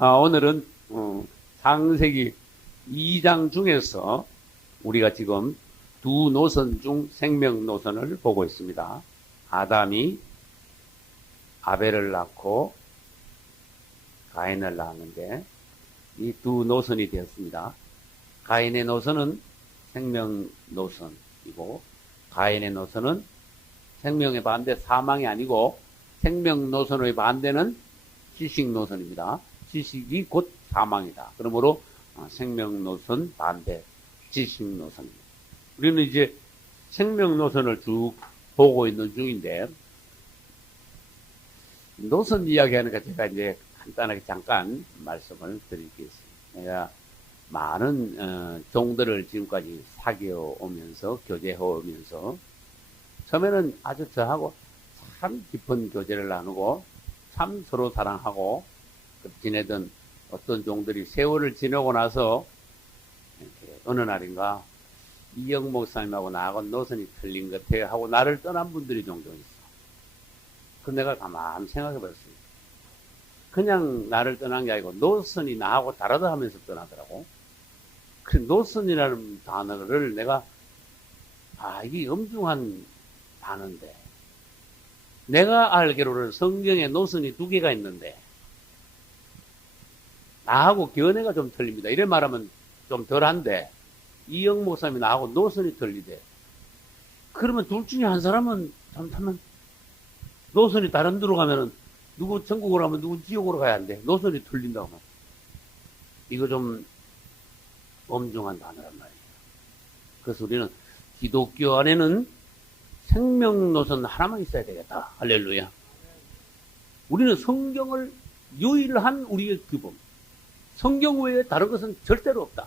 오늘은 창세기 2장 중에서 우리가 지금 두 노선 중 생명 노선을 보고 있습니다. 아담이 아벨을 낳고 가인을 낳았는데 이 두 노선이 되었습니다. 가인의 노선은 생명 노선이고 가인의 노선은 생명의 반대 사망이 아니고 생명 노선의 반대는 지식 노선입니다. 지식이 곧 사망이다. 그러므로 생명 노선 반대 지식 노선입니다. 우리는 이제 생명 노선을 쭉 보고 있는 중인데 노선 이야기하니까 제가 이제 간단하게 잠깐 말씀을 드리겠습니다. 내가 많은 종들을 지금까지 사귀어 오면서 교제해 오면서 처음에는 아주 저하고 참 깊은 교제를 나누고 참 서로 사랑하고 지내던 어떤 종들이 세월을 지나고 나서 어느 날인가 이영 목사님하고 나하고 노선이 틀린 것 같아요 하고 나를 떠난 분들이 종종 있어. 그 내가 가만히 생각해 봤어요. 그냥 나를 떠난 게 아니고 노선이 나하고 다르다 하면서 떠나더라고. 그 노선이라는 단어를 내가 이게 엄중한 단어인데 내가 알기로는 성경에 노선이 두 개가 있는데 나하고 견해가 좀 틀립니다. 이래 말하면 좀 덜한데 이영 목사님이 나하고 노선이 틀리대. 그러면 둘 중에 한 사람은 잘못하면 노선이 다른 데로 가면은 누구 천국으로 가면 누구 지옥으로 가야 한대. 노선이 틀린다고 말이야. 이거 좀 엄중한 단어란 말이에요. 그래서 우리는 기독교 안에는 생명 노선 하나만 있어야 되겠다. 할렐루야. 우리는 성경을 유일한 우리의 규범. 성경 외에 다른 것은 절대로 없다.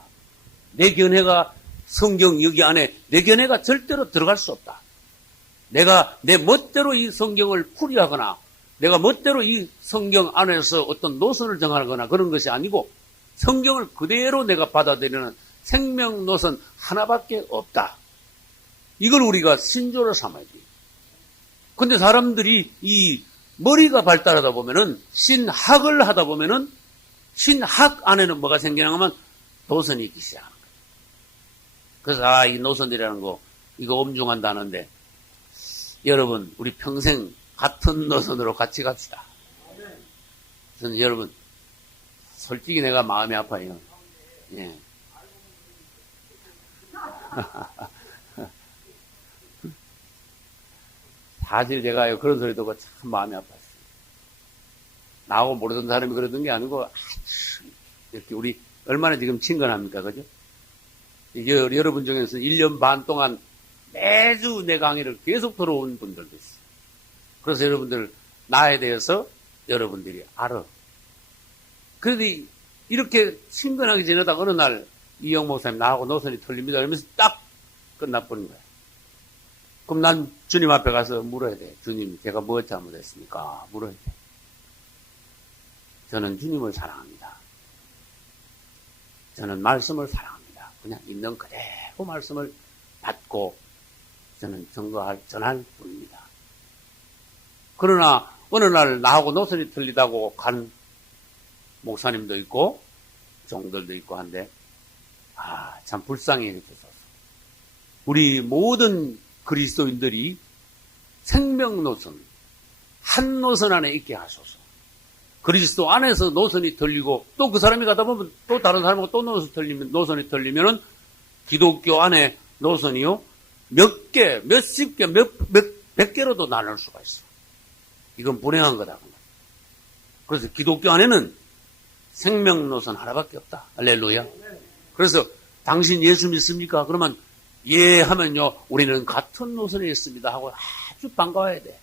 내 견해가 성경 여기 안에 내 견해가 절대로 들어갈 수 없다. 내가 내 멋대로 이 성경을 풀이하거나 내가 멋대로 이 성경 안에서 어떤 노선을 정하거나 그런 것이 아니고 성경을 그대로 내가 받아들이는 생명 노선 하나밖에 없다. 이걸 우리가 신조로 삼아야지. 근데 사람들이 이 머리가 발달하다 보면은 신학을 하다 보면은 신학 안에는 뭐가 생기냐 하면 노선이 있기 시작하는 거예요. 그래서 이 노선이라는 거 이거 엄중한 단어인데 여러분 우리 평생 같은 노선으로 같이 갑시다. 저는 여러분 솔직히 내가 마음이 아파요. 예. 사실 제가 그런 소리 듣고 참 마음이 아팠어요. 나하고 모르던 사람이 그러던 게 아니고 이렇게 우리 얼마나 지금 친근합니까? 그죠? 여러분 중에서 1년 반 동안 매주 내 강의를 계속 들어온 분들도 있어요. 그래서 여러분들 나에 대해서 여러분들이 알아. 그런데 이렇게 친근하게 지내다가 어느 날 이영 목사님 나하고 노선이 틀립니다. 이러면서 딱 끝나버린 거야. 그럼 난 주님 앞에 가서 물어야 돼. 주님, 제가 뭐 잘못했습니까? 물어야 돼. 저는 주님을 사랑합니다. 저는 말씀을 사랑합니다. 그냥 있는 그대로 말씀을 받고 저는 전할 뿐입니다. 그러나 어느 날 나하고 노선이 틀리다고 간 목사님도 있고 종들도 있고 한데 참 불쌍히 해주소서. 우리 모든 그리스도인들이 생명 노선 한 노선 안에 있게 하소서. 그리스도 안에서 노선이 틀리고 또 그 사람이 가다 보면 또 다른 사람하고 또 노선이 틀리면은 기독교 안에 노선이요 몇 개, 몇십 개, 백 개로도 나눌 수가 있어. 이건 불행한 거다. 그래서 기독교 안에는 생명 노선 하나밖에 없다. 할렐루야. 그래서 당신 예수 믿습니까? 그러면 예 하면요 우리는 같은 노선에 있습니다 하고 아주 반가워야 돼.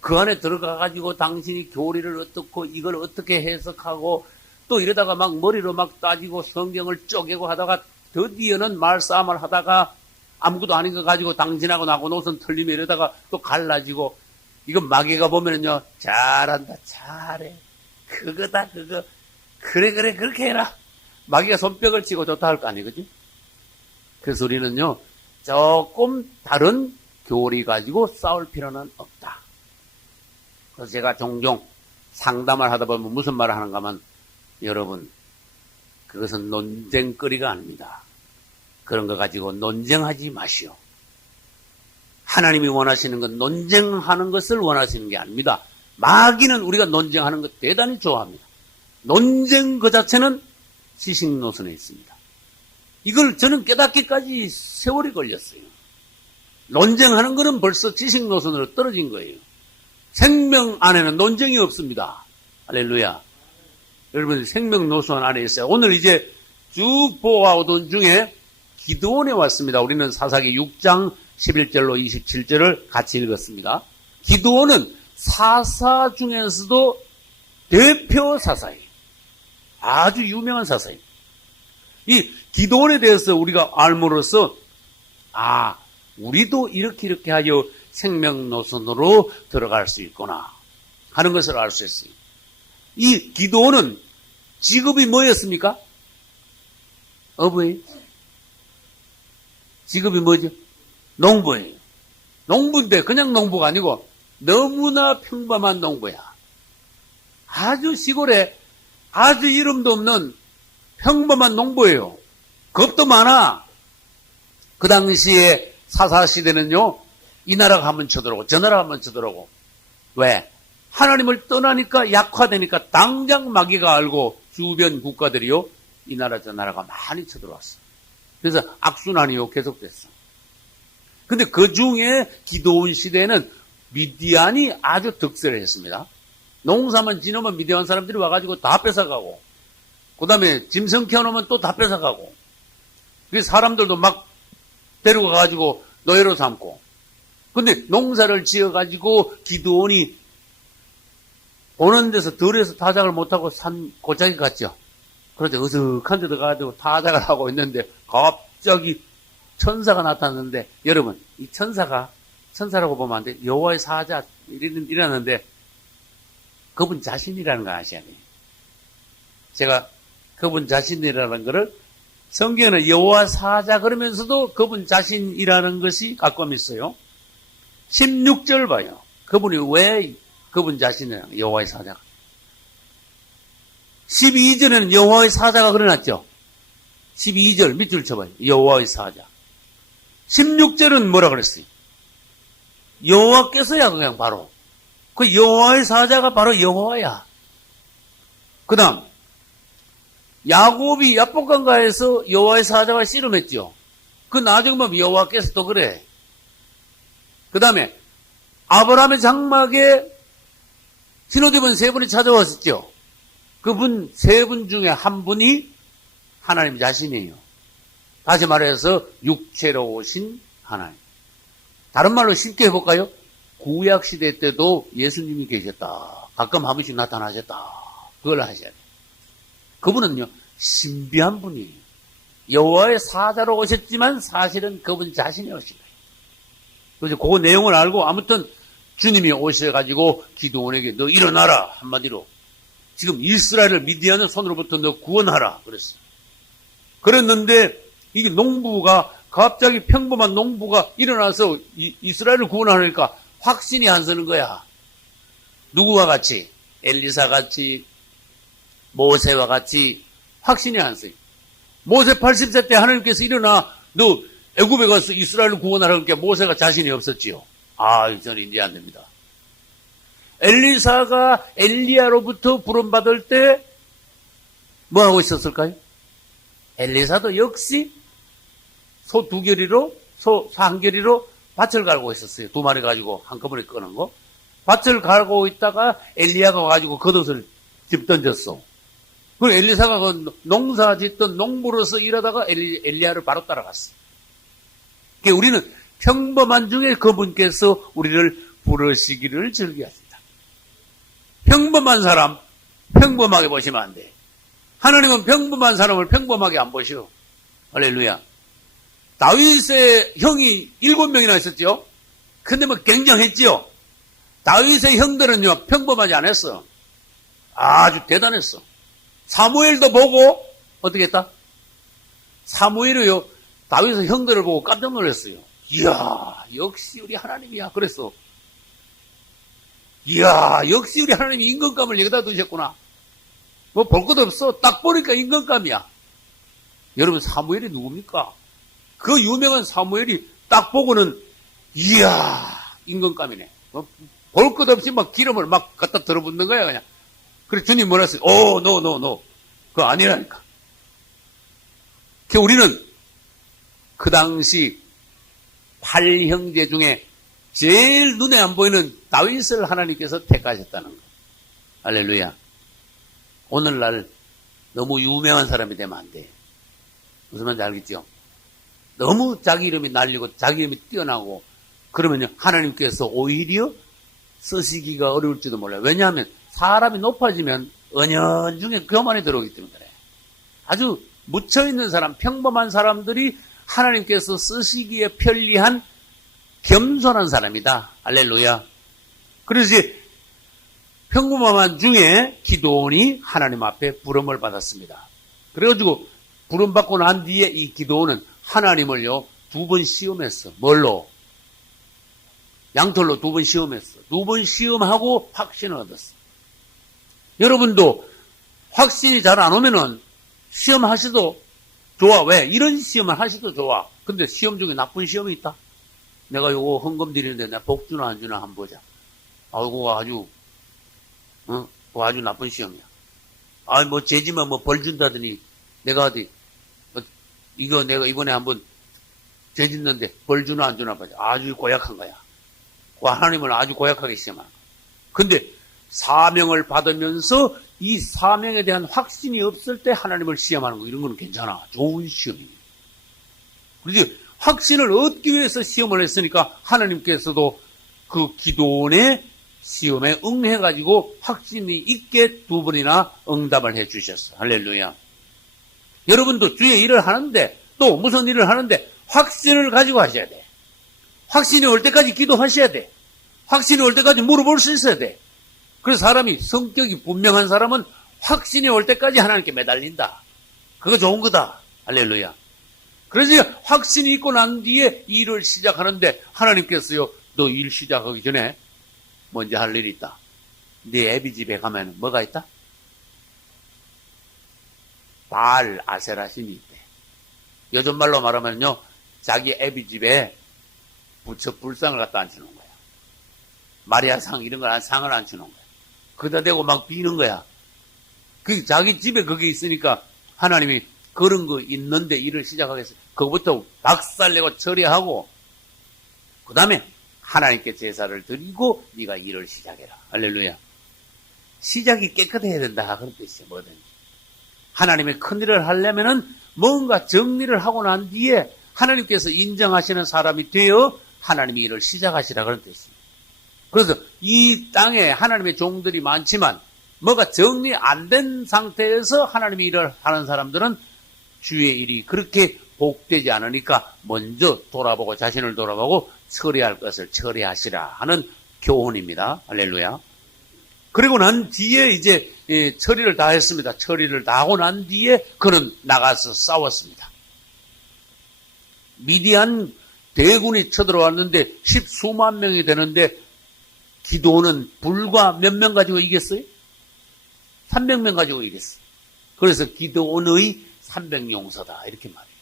그 안에 들어가가지고 당신이 교리를 어떻고 이걸 어떻게 해석하고 또 이러다가 막 머리로 막 따지고 성경을 쪼개고 하다가 드디어는 말싸움을 하다가 아무것도 아닌 거 가지고 당신하고 나하고 노선 틀리면 이러다가 또 갈라지고 이건 마귀가 보면은요 잘한다 잘해 그거다 그거 그래 그렇게 해라. 마귀가 손뼉을 치고 좋다 할 거 아니거지. 그래서 우리는요 조금 다른 교리 가지고 싸울 필요는 없다. 그래서 제가 종종 상담을 하다 보면 무슨 말을 하는가 하면 여러분, 그것은 논쟁거리가 아닙니다. 그런 거 가지고 논쟁하지 마시오. 하나님이 원하시는 건 논쟁하는 것을 원하시는 게 아닙니다. 마귀는 우리가 논쟁하는 것 대단히 좋아합니다. 논쟁 그 자체는 지식 노선에 있습니다. 이걸 저는 깨닫기까지 세월이 걸렸어요. 논쟁하는 것은 벌써 지식 노선으로 떨어진 거예요. 생명 안에는 논쟁이 없습니다. 할렐루야. 여러분, 생명 노선 안에 있어요. 오늘 이제 쭉 보아오던 중에 기드온에 왔습니다. 우리는 사사기 6장 11절로 27절을 같이 읽었습니다. 기드온은 사사 중에서도 대표 사사예요. 아주 유명한 사사입니다. 이 기드온에 대해서 우리가 알므로써 우리도 이렇게 하여 생명 노선으로 들어갈 수 있구나 하는 것을 알 수 있어요. 이 기드온은 직업이 뭐였습니까? 어부예요. 직업이 뭐죠? 농부예요. 농부인데 그냥 농부가 아니고 너무나 평범한 농부야. 아주 시골에 아주 이름도 없는 평범한 농부예요. 겁도 많아. 그 당시에 사사시대는요, 이 나라가 한번 쳐들어오고 저 나라가 한번 쳐들어오고. 왜? 하나님을 떠나니까 약화되니까 당장 마귀가 알고 주변 국가들이요, 이 나라 저 나라가 많이 쳐들어왔어. 그래서 악순환이요 계속됐어. 근데 그 중에 기드온 시대에는 미디안이 아주 득세를 했습니다. 농사만 지으면 미디안 사람들이 와가지고 다 뺏어가고, 그 다음에 짐승 키워놓으면 또 다 뺏어가고, 그 사람들도 막 데리고 가가지고 노예로 삼고. 근데 농사를 지어가지고 기드온이 오는 데서 들에서 타작을 못하고 산 고장이 갔죠. 그래서 어석한 데도 가가지고 타작을 하고 있는데 갑자기 천사가 나타났는데, 여러분, 이 천사라고 보면 안 돼. 여호와의 사자 이라는데 그분 자신이라는 거 아셔야 돼요. 제가 그분 자신이라는 거를 성경에는 여호와 사자 그러면서도 그분 자신이라는 것이 가끔 있어요. 16절 봐요. 그분이 왜 그분 자신이라는 거예요, 여호와의 사자가. 12절에는 여호와의 사자가 그려놨죠. 12절 밑줄 쳐봐요. 여호와의 사자. 16절은 뭐라 그랬어요? 여호와께서야 그냥 바로. 그 여호와의 사자가 바로 여호와야. 그 다음 야곱이 야복강가에서 여호와의 사자가 씨름했죠. 그 나중에 보면 여호와께서 또 그래. 그 다음에 아브라함의 장막에 신혼집은 세 분이 찾아왔었죠. 그분 세 분 중에 한 분이 하나님 자신이에요. 다시 말해서 육체로 오신 하나님. 다른 말로 쉽게 해볼까요? 구약시대 때도 예수님이 계셨다. 가끔 한 번씩 나타나셨다. 그걸 하셔야 돼요. 그분은요, 신비한 분이에요. 여호와의 사자로 오셨지만 사실은 그분 자신이 오신 거예요. 그래서 그 내용을 알고 아무튼 주님이 오셔가지고 기드온에게 너 일어나라 한마디로 지금 이스라엘을 미디안의 손으로부터 너 구원하라 그랬어요. 그랬는데 이게 농부가 갑자기 평범한 농부가 일어나서 이스라엘을 구원하니까 확신이 안 서는 거야. 누구와 같이? 엘리사 같이, 모세와 같이 확신이 안 서요. 모세 80세 때 하나님께서 일어나 너 애굽에 가서 이스라엘을 구원하라고 하니까 모세가 자신이 없었지요. 저는 이제 안 됩니다. 엘리사가 엘리야로부터 부름받을 때 뭐 하고 있었을까요? 엘리사도 역시 소 2결이로 소 한 결이로 밭을 갈고 있었어요. 2마리 가지고 한꺼번에 끄는 거. 밭을 갈고 있다가 엘리야가 와가지고 겉옷을 집 던졌어. 그리고 엘리사가 그 농사 짓던 농부로서 일하다가 엘리야를 바로 따라갔어. 그러니까 우리는 평범한 중에 그분께서 우리를 부르시기를 즐겨하십니다. 평범한 사람 평범하게 보시면 안 돼. 하나님은 평범한 사람을 평범하게 안 보셔. 할렐루야. 다윗의 형이 7명이나 있었죠. 근데 뭐 굉장했지요. 다윗의 형들은요 평범하지 않았어. 아주 대단했어. 사무엘도 보고 어떻게 했다? 사무엘이요 다윗의 형들을 보고 깜짝 놀랐어요. 이야 역시 우리 하나님이야 그랬어. 이야 역시 우리 하나님이 임금감을 여기다 두셨구나. 뭐 볼 것도 없어. 딱 보니까 임금감이야. 여러분, 사무엘이 누굽니까? 그 유명한 사무엘이 딱 보고는, 이야, 임금감이네. 볼 것 없이 막 기름을 막 갖다 들어붓는 거야, 그냥. 그래, 주님 뭐라 했어요? 노. 그거 아니라니까. 우리는 그 당시 8형제 중에 제일 눈에 안 보이는 다윗을 하나님께서 택하셨다는 거예요. 할렐루야. 오늘날 너무 유명한 사람이 되면 안 돼. 무슨 말인지 알겠죠? 너무 자기 이름이 날리고 자기 이름이 뛰어나고 그러면요, 하나님께서 오히려 쓰시기가 어려울지도 몰라요. 왜냐하면 사람이 높아지면 은연중에 교만이 들어오기 때문에 그래요. 아주 묻혀있는 사람, 평범한 사람들이 하나님께서 쓰시기에 편리한 겸손한 사람이다. 할렐루야. 그래서 평범한 중에 기드온이 하나님 앞에 부름을 받았습니다. 그래가지고 부름받고 난 뒤에 이 기드온은 하나님을요 2번 시험했어. 뭘로? 양털로 2번 시험했어. 2번 시험하고 확신을 얻었어. 여러분도 확신이 잘 안 오면은 시험하셔도 좋아. 왜? 이런 시험을 하셔도 좋아. 근데 시험 중에 나쁜 시험이 있다. 내가 요거 헌금 드리는데 내가 복 주나 안 주나 한번 보자. 아이고 그거 아주 나쁜 시험이야. 뭐 죄지만 뭐 벌 준다더니 내가 어디 이거 내가 이번에 한번 죄 짓는데 벌 주나 안 주나 보자. 아주 고약한 거야. 하나님을 아주 고약하게 시험하는 거야. 근데 사명을 받으면서 이 사명에 대한 확신이 없을 때 하나님을 시험하는 거, 이런 거는 괜찮아. 좋은 시험이에요. 그래서 확신을 얻기 위해서 시험을 했으니까 하나님께서도 그 기도원의 시험에 응해가지고 확신이 있게 2번이나 응답을 해주셨어. 할렐루야. 여러분도 주의 일을 하는데 또 무슨 일을 하는데 확신을 가지고 하셔야 돼. 확신이 올 때까지 기도하셔야 돼. 확신이 올 때까지 물어볼 수 있어야 돼. 그래서 사람이 성격이 분명한 사람은 확신이 올 때까지 하나님께 매달린다. 그거 좋은 거다. 할렐루야. 그래서 확신이 있고 난 뒤에 일을 시작하는데 하나님께서요, 너 일 시작하기 전에 먼저 할 일이 있다. 네 애비 집에 가면 뭐가 있다? 바알 아세라 신이 있대. 요즘 말로 말하면요, 자기 애비 집에 부처 불상을 갖다 앉혀놓은 거야. 마리아상 이런 걸 상을 앉혀놓은 거야. 거기다 대고 막 비는 거야. 그 자기 집에 그게 있으니까 하나님이 그런 거 있는데 일을 시작하겠어. 그거부터 박살내고 처리하고 그 다음에 하나님께 제사를 드리고 네가 일을 시작해라. 할렐루야. 시작이 깨끗해야 된다. 그런 뜻이에요. 뭐든지. 하나님의 큰일을 하려면은 뭔가 정리를 하고 난 뒤에 하나님께서 인정하시는 사람이 되어 하나님이 일을 시작하시라. 그런 뜻이에요. 그래서 이 땅에 하나님의 종들이 많지만 뭐가 정리 안 된 상태에서 하나님의 일을 하는 사람들은 주의 일이 그렇게 복되지 않으니까 먼저 돌아보고 자신을 돌아보고 처리할 것을 처리하시라 하는 교훈입니다. 할렐루야. 그리고 난 뒤에 이제 처리를 다 했습니다. 처리를 다 하고 난 뒤에 그는 나가서 싸웠습니다. 미디안 대군이 쳐들어왔는데 10수만 명이 되는데 기드온은 불과 몇 명 가지고 이겼어요? 300명 가지고 이겼어요. 그래서 기드온의 300용서다 이렇게 말해요.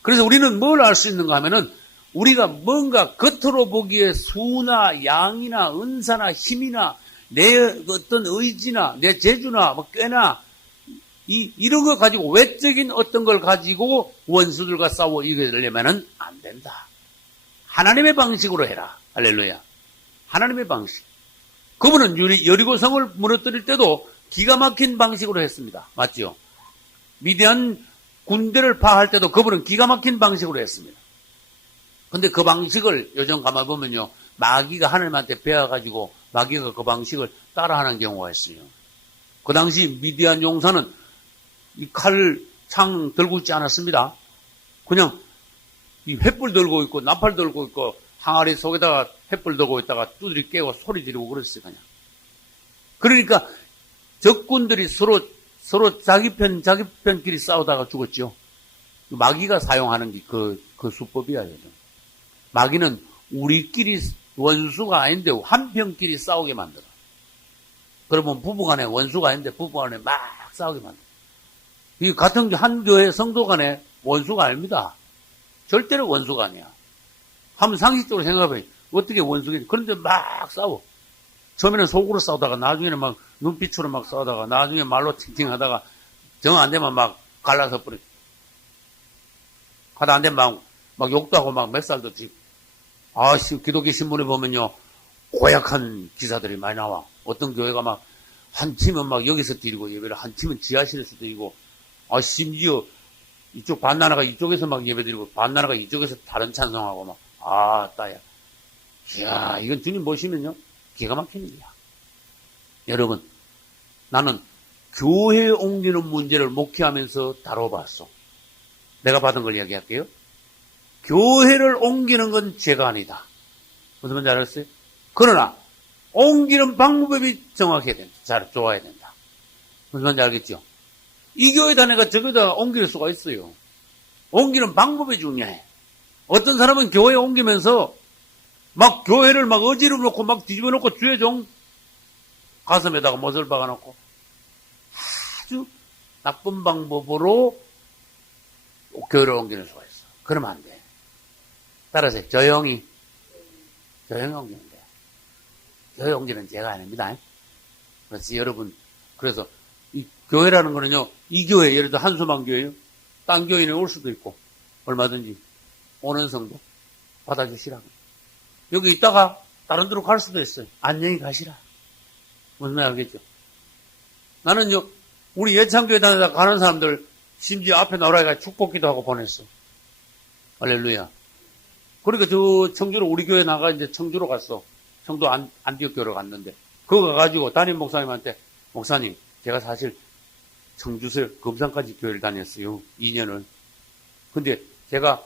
그래서 우리는 뭘 알 수 있는가 하면은 우리가 뭔가 겉으로 보기에 수나 양이나 은사나 힘이나 내 어떤 의지나 내 재주나 뭐 꾀나 이런 거 가지고 외적인 어떤 걸 가지고 원수들과 싸워 이기려면은 안 된다. 하나님의 방식으로 해라. 할렐루야. 하나님의 방식. 그분은 여리고성을 무너뜨릴 때도 기가 막힌 방식으로 했습니다. 맞죠? 미디안 군대를 파할 때도 그분은 기가 막힌 방식으로 했습니다. 근데 그 방식을 요즘 가만 보면요, 마귀가 하나님한테 배워가지고 마귀가 그 방식을 따라하는 경우가 있어요. 그 당시 미디안 용사는 이 칼, 창 들고 있지 않았습니다. 그냥 이 횃불 들고 있고 나팔 들고 있고 항아리 속에다가 횃불 들고 있다가 두드리 깨고 소리 지르고 그랬어요. 그냥. 그러니까 적군들이 서로 자기 편끼리 싸우다가 죽었죠. 마귀가 사용하는 게 그 수법이야. 요즘. 마귀는 우리끼리 원수가 아닌데 한 편끼리 싸우게 만들어. 그러면 부부간에 원수가 아닌데 부부간에 막 싸우게 만들어요. 이 같은 한 교회 성도 간에 원수가 아닙니다. 절대로 원수가 아니야. 한번 상식적으로 생각해봐요. 어떻게 원수겠지? 그런데 막 싸워. 처음에는 속으로 싸우다가 나중에는 막 눈빛으로 막 싸우다가 나중에 말로 팅팅하다가 정 안 되면 막 갈라서 버려. 하다 안 되면 막 욕도 하고 막 멱살도 쥐고. 기독교 신문에 보면요. 고약한 기사들이 많이 나와. 어떤 교회가 막 한 팀은 막 여기서 드리고 예배를 한 팀은 지하실에서 드리고 심지어 이쪽 반나라가 이쪽에서 막 예배 드리고 반나라가 이쪽에서 다른 찬송하고 막 따야. 이야, 이건 주님 보시면요. 기가 막힌 일이야. 여러분, 나는 교회에 옮기는 문제를 목회하면서 다뤄봤어. 내가 받은 걸 이야기할게요. 교회를 옮기는 건 죄가 아니다. 무슨 말인지 알았어요? 그러나 옮기는 방법이 정확해야 된다. 잘 좋아야 된다. 무슨 말인지 알겠죠? 이 교회 다니가 저 교회다 옮길 수가 있어요. 옮기는 방법이 중요해. 어떤 사람은 교회에 옮기면서 막 교회를 막 어지러 놓고 막 뒤집어 놓고 주의 종 가슴에다가 못을 박아 놓고 아주 나쁜 방법으로 교회를 옮기는 수가 있어. 그러면 안 돼. 따라서 조용히 옮기면 돼. 교회 옮기는 죄가 아닙니다. 그래서 여러분, 그래서 이 교회라는 거는요, 이 교회, 예를 들어 한수만 교회요. 딴 교회는 올 수도 있고, 얼마든지 오는 성도 받아주시라고. 여기 있다가 다른 데로 갈 수도 있어요. 안녕히 가시라. 무슨 말 알겠죠? 나는요, 우리 예창교회 다니다 가는 사람들, 심지어 앞에 나오라니까 축복기도 하고 보냈어. 할렐루야. 그러니까 저 청주로 우리 교회 나가 이제 청주로 갔어. 청도 안디옥 교회로 갔는데, 그거 가가지고 담임 목사님한테, 목사님, 제가 사실 청주서 금산까지 교회를 다녔어요. 2년을. 근데 제가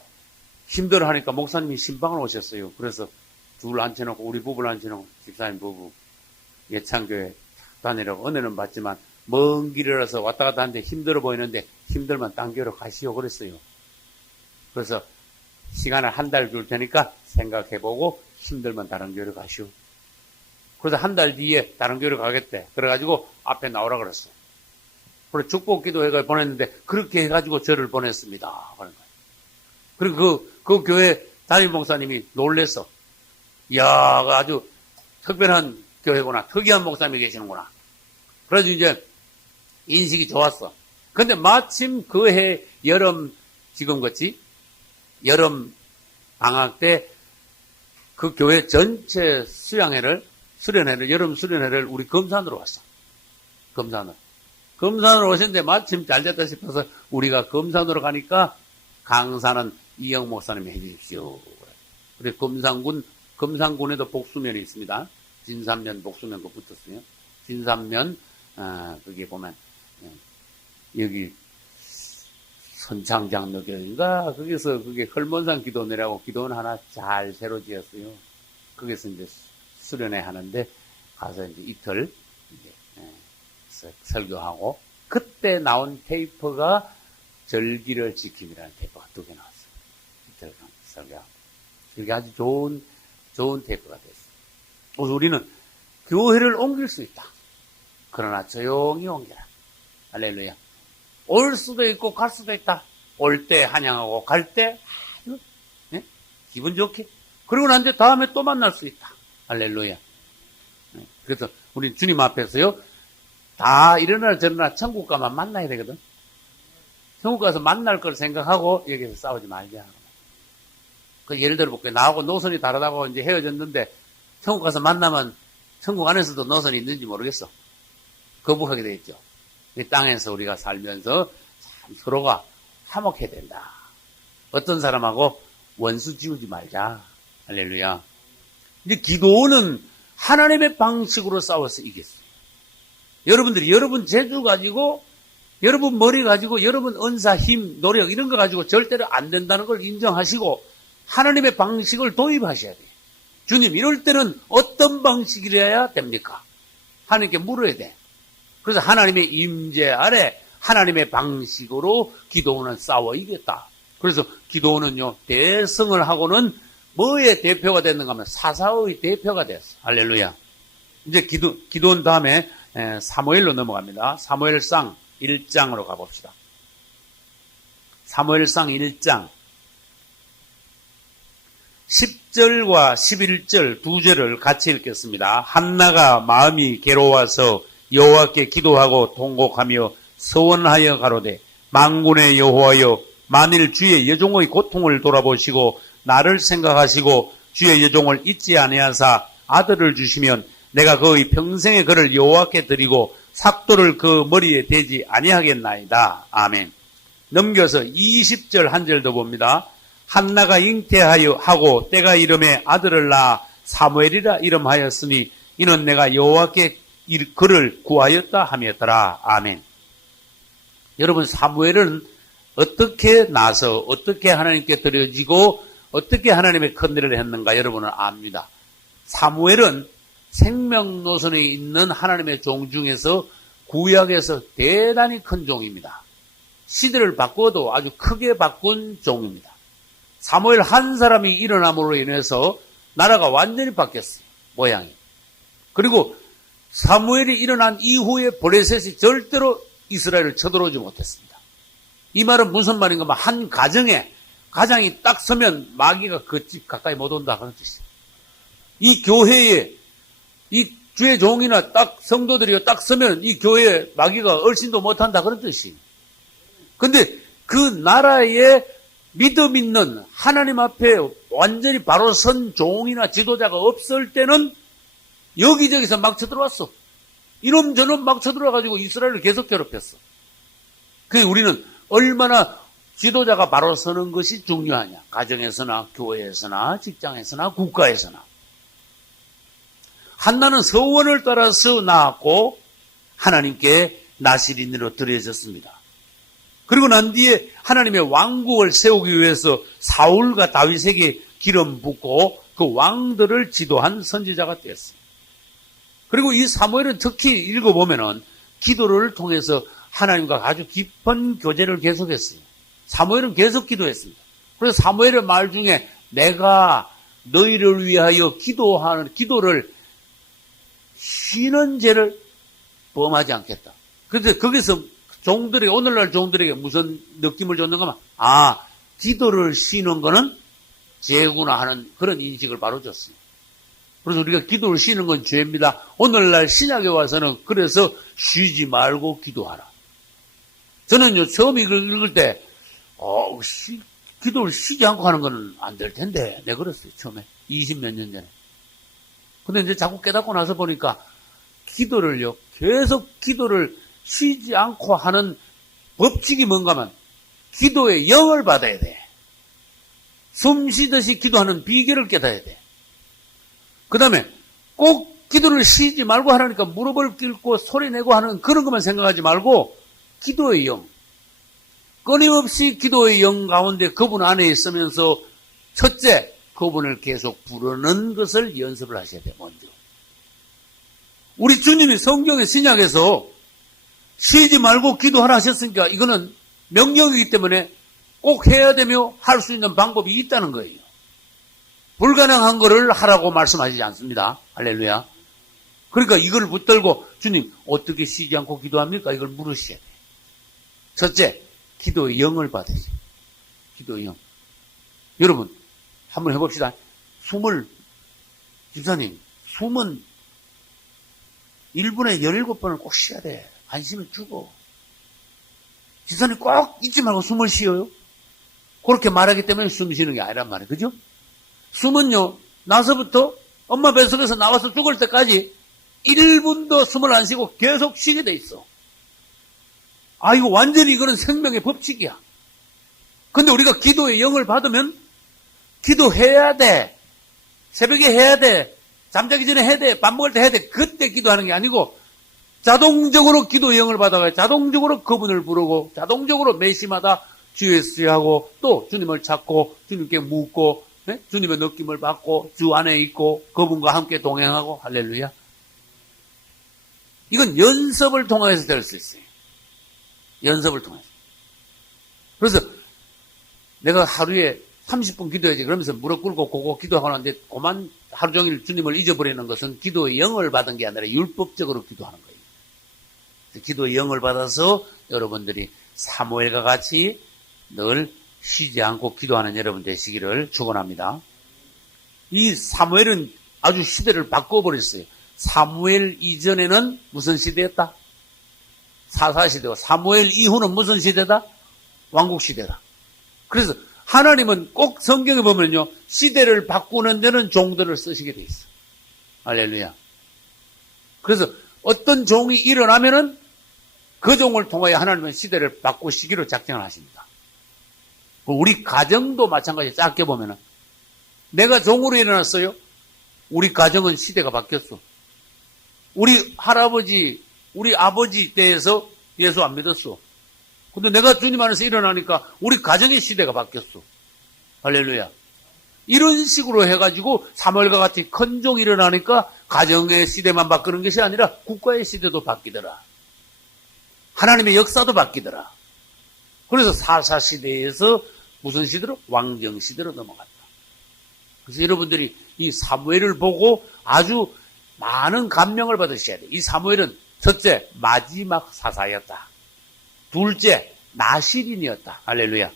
힘들어 하니까 목사님이 신방을 오셨어요. 그래서 둘 앉혀놓고, 우리 부부를 앉혀놓고, 집사님 부부, 예창교회 다니라고 은혜는 받지만, 먼 길이라서 왔다 갔다 하는데 힘들어 보이는데, 힘들면 딴 교회로 가시오. 그랬어요. 그래서 시간을 한 달 줄 테니까 생각해보고, 힘들면 다른 교회로 가시오. 그래서 한 달 뒤에 다른 교회로 가겠대. 그래가지고 앞에 나오라 그랬어. 그래서 축복 기도회가 보냈는데, 그렇게 해가지고 저를 보냈습니다. 그런 거예요. 그리고 그 교회 담임 목사님이 놀랬어. 이야, 아주 특별한 교회구나. 특이한 목사님이 계시는구나. 그래서 이제 인식이 좋았어. 근데 마침 그 해 여름, 지금 같이 여름 방학 때 그 교회 전체 수련회를 여름 수련회를 우리 금산으로 왔어. 금산으로 오셨는데 마침 잘 됐다 싶어서 우리가 금산으로 가니까 강사는 이영 목사님이 해주십시오. 그래 금산군에도 복수면이 있습니다. 진산면, 복수면 그 붙었어요. 진산면, 거기에 보면, 여기, 선창장로교인가? 거기서 그게 헐몬산 기도원이라고 기도원 하나 잘 새로 지었어요. 거기서 이제 수련회 하는데, 가서 이제 이틀, 이제, 설교하고, 그때 나온 테이프가 절기를 지킴이라는 테이프가 2개 나왔어요. 이틀 설교하고. 그게 아주 좋은 테이프가 됐어요. 그래서 우리는 교회를 옮길 수 있다. 그러나 조용히 옮겨라. 할렐루야. 올 수도 있고 갈 수도 있다. 올 때 환영하고 갈 때 아주 기분 좋게. 그리고 난 뒤에 다음에 또 만날 수 있다. 할렐루야. 그래서 우리 주님 앞에서요. 다 이러나 저러나 천국 가만 만나야 되거든. 천국 가서 만날 걸 생각하고 여기서 싸우지 말자. 그 예를 들어 볼게요. 나하고 노선이 다르다고 이제 헤어졌는데 천국 가서 만나면 천국 안에서도 노선이 있는지 모르겠어. 거부하게 돼 있죠. 이 땅에서 우리가 살면서 참 서로가 화목해야 된다. 어떤 사람하고 원수 지우지 말자. 할렐루야. 이제 기도는 하나님의 방식으로 싸워서 이겼어요. 여러분들이 여러분 재주 가지고, 여러분 머리 가지고, 여러분 은사, 힘, 노력 이런 거 가지고 절대로 안 된다는 걸 인정하시고 하나님의 방식을 도입하셔야 돼요. 주님, 이럴 때는 어떤 방식이라야 됩니까? 하나님께 물어야 돼. 그래서 하나님의 임재 아래 하나님의 방식으로 기도원은 싸워 이겼다. 그래서 기도원은요, 대성을 하고는 뭐의 대표가 됐는가 하면 사사의 대표가 됐어. 할렐루야. 이제 기도원 다음에 사무엘로 넘어갑니다. 사무엘상 1장으로 가봅시다. 사무엘상 1장 10절과 11절 두 절을 같이 읽겠습니다. 한나가 마음이 괴로워서 여호와께 기도하고 통곡하며 서원하여 가로되 만군의 여호와여 만일 주의 여종의 고통을 돌아보시고 나를 생각하시고 주의 여종을 잊지 아니하사 아들을 주시면 내가 그의 평생의 그를 여호와께 드리고 삭도를 그 머리에 대지 아니하겠나이다. 아멘. 넘겨서 20절 한 절 더 봅니다. 한나가 잉태하여 하고 때가 이름에 아들을 낳아 사무엘이라 이름하였으니 이는 내가 여호와께 그를 구하였다 하였더라. 아멘. 여러분, 사무엘은 어떻게 나서 어떻게 하나님께 드려지고 어떻게 하나님의 큰 일을 했는가 여러분은 압니다. 사무엘은 생명노선에 있는 하나님의 종 중에서 구약에서 대단히 큰 종입니다. 시대를 바꿔도 아주 크게 바꾼 종입니다. 사무엘 한 사람이 일어남으로 인해서 나라가 완전히 바뀌었어요. 모양이. 그리고 사무엘이 일어난 이후에 블레셋이 절대로 이스라엘을 쳐들어오지 못했습니다. 이 말은 무슨 말인가 하면 한 가장이 딱 서면 마귀가 그 집 가까이 못 온다 그런 뜻이에요. 이 교회에 이 주의 종이나 딱 성도들이 딱 서면 이 교회에 마귀가 얼씬도 못한다 그런 뜻이에요. 근데 그 나라에 믿음 있는 하나님 앞에 완전히 바로 선 종이나 지도자가 없을 때는 여기저기서 막 쳐들어왔어. 이놈 저놈 막 쳐들어와가지고 이스라엘을 계속 괴롭혔어. 그래서 우리는 얼마나 지도자가 바로 서는 것이 중요하냐. 가정에서나 교회에서나 직장에서나 국가에서나. 한나는 서원을 따라서 낳았고 하나님께 나실인으로 드려졌습니다. 그리고 난 뒤에 하나님의 왕국을 세우기 위해서 사울과 다윗에게 기름 붓고 그 왕들을 지도한 선지자가 되었습니다. 그리고 이 사무엘은 특히 읽어보면은 기도를 통해서 하나님과 아주 깊은 교제를 계속했어요. 사무엘은 계속 기도했습니다. 그래서 사무엘의 말 중에 내가 너희를 위하여 기도를 쉬는 죄를 범하지 않겠다. 그런데 거기서 오늘날 종들에게 무슨 느낌을 줬는가 하면, 기도를 쉬는 거는 죄구나 하는 그런 인식을 바로 줬어요. 그래서 우리가 기도를 쉬는 건 죄입니다. 오늘날 신약에 와서는 그래서 쉬지 말고 기도하라. 저는요, 처음 읽을 때, 기도를 쉬지 않고 하는 건 안 될 텐데, 네, 그랬어요, 처음에. 20몇 년 전에. 근데 이제 자꾸 깨닫고 나서 보니까, 계속 기도를 쉬지 않고 하는 법칙이 뭔가 하면, 기도의 영을 받아야 돼. 숨 쉬듯이 기도하는 비결을 깨달아야 돼. 그 다음에 꼭 기도를 쉬지 말고 하라니까 무릎을 꿇고 소리내고 하는 그런 것만 생각하지 말고 기도의 영. 끊임없이 기도의 영 가운데 그분 안에 있으면서 첫째, 그분을 계속 부르는 것을 연습을 하셔야 돼요, 먼저. 우리 주님이 성경의 신약에서 쉬지 말고 기도하라 하셨으니까 이거는 명령이기 때문에 꼭 해야 되며 할 수 있는 방법이 있다는 거예요. 불가능한 거를 하라고 말씀하시지 않습니다. 할렐루야. 그러니까 이걸 붙들고 주님 어떻게 쉬지 않고 기도합니까? 이걸 물으셔야 돼요. 첫째, 기도의 영을 받으세요. 기도의 영. 여러분 한번 해봅시다. 집사님 숨은 1분에 17번을 꼭 쉬어야 돼. 안쉬면 죽어. 집사님 꼭 잊지 말고 숨을 쉬어요. 그렇게 말하기 때문에 숨 쉬는 게 아니란 말이에요. 그죠? 숨은요, 나서부터 엄마 뱃속에서 나와서 죽을 때까지 1분도 숨을 안 쉬고 계속 쉬게 돼 있어. 이거 완전히 이거는 생명의 법칙이야. 근데 우리가 기도의 영을 받으면 기도해야 돼. 새벽에 해야 돼. 잠자기 전에 해야 돼. 밥 먹을 때 해야 돼. 그때 기도하는 게 아니고 자동적으로 기도의 영을 받아가요. 자동적으로 그분을 부르고 자동적으로 매시마다 주 예수하고 또 주님을 찾고 주님께 묻고 네? 주님의 느낌을 받고 주 안에 있고 그분과 함께 동행하고 할렐루야. 이건 연습을 통해서 될 수 있어요. 연습을 통해서. 그래서 내가 하루에 30분 기도해야지 그러면서 무릎 꿇고 고고 기도하고 나는데 그만 하루 종일 주님을 잊어버리는 것은 기도의 영을 받은 게 아니라 율법적으로 기도하는 거예요. 기도의 영을 받아서 여러분들이 사무엘과 같이 늘 쉬지 않고 기도하는 여러분 되시기를 축원합니다. 이 사무엘은 아주 시대를 바꿔버렸어요. 사무엘 이전에는 무슨 시대였다? 사사시대고, 사무엘 이후는 무슨 시대다? 왕국시대다. 그래서 하나님은 꼭 성경에 보면요, 시대를 바꾸는 데는 종들을 쓰시게 돼 있어. 할렐루야. 그래서 어떤 종이 일어나면은 그 종을 통하여 하나님은 시대를 바꾸시기로 작정을 하십니다. 우리 가정도 마찬가지. 짧게 보면은 내가 종으로 일어났어요. 우리 가정은 시대가 바뀌었어. 우리 할아버지, 우리 아버지 때에서 예수 안 믿었어. 근데 내가 주님 안에서 일어나니까 우리 가정의 시대가 바뀌었어. 할렐루야. 이런 식으로 해가지고 사무엘과 같이 큰 종이 일어나니까 가정의 시대만 바꾸는 것이 아니라 국가의 시대도 바뀌더라. 하나님의 역사도 바뀌더라. 그래서 사사시대에서 무슨 시대로? 왕정시대로 넘어갔다. 그래서 여러분들이 이 사무엘을 보고 아주 많은 감명을 받으셔야 돼요. 이 사무엘은 첫째, 마지막 사사였다. 둘째, 나실인이었다. 할렐루야.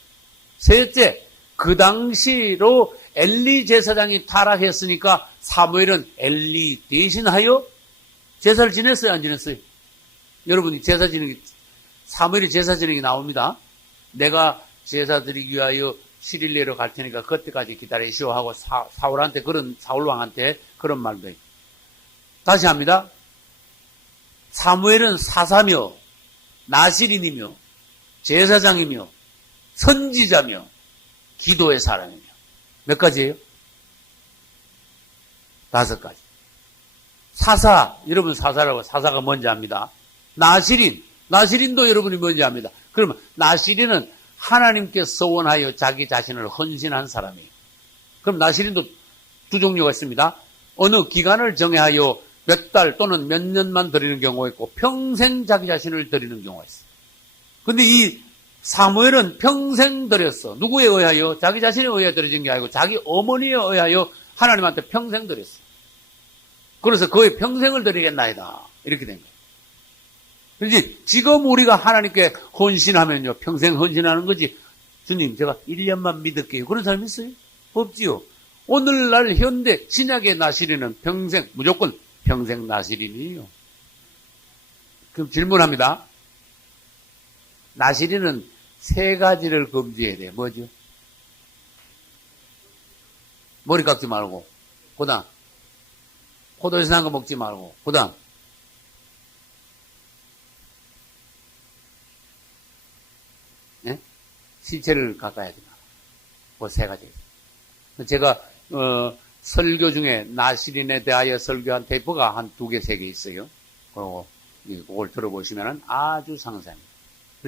셋째, 그 당시로 엘리 제사장이 타락했으니까 사무엘은 엘리 대신하여 제사를 지냈어요, 안 지냈어요? 여러분이 제사 지내는 게, 사무엘이 제사 지내는 게 나옵니다. 내가 제사 드리기 위하여 시릴레로 갈 테니까 그때까지 기다리시오 하고 사울한테 사울 왕한테 그런 말도 있고. 다시 합니다. 사무엘은 사사며 나실인이며 제사장이며 선지자며 기도의 사람이며 몇 가지예요? 5가지. 사사, 여러분 사사라고, 사사가 뭔지 압니다. 나실인도 여러분이 뭔지 압니다. 그러면 나실인은 하나님께 서원하여 자기 자신을 헌신한 사람이에요. 그럼 나실인도 두 종류가 있습니다. 어느 기간을 정하여 몇 달 또는 몇 년만 드리는 경우가 있고 평생 자기 자신을 드리는 경우가 있어요. 근데 이 사무엘은 평생 드렸어. 누구에 의하여? 자기 자신에 의하여 드려진 게 아니고 자기 어머니에 의하여 하나님한테 평생 드렸어. 그래서 거의 평생을 드리겠나이다. 이렇게 된 거예요. 그렇지? 지금 우리가 하나님께 헌신하면요, 평생 헌신하는 거지. 주님, 제가 1년만 믿을게요. 그런 사람 있어요? 없지요. 오늘날 현대 신약의 나실인은 평생, 무조건 평생 나실인이에요. 그럼 질문합니다. 나실인은 3가지를 금지해야 돼요. 뭐죠? 머리 깎지 말고, 그 다음, 포도 이상한 거 먹지 말고, 그 다음, 예? 시체를 가까이 하지 마라. 그 3가지. 제가, 설교 중에 나실인에 대하여 설교한 테이프가 한 2개, 3개 있어요. 그걸 들어보시면 아주 상세합니다.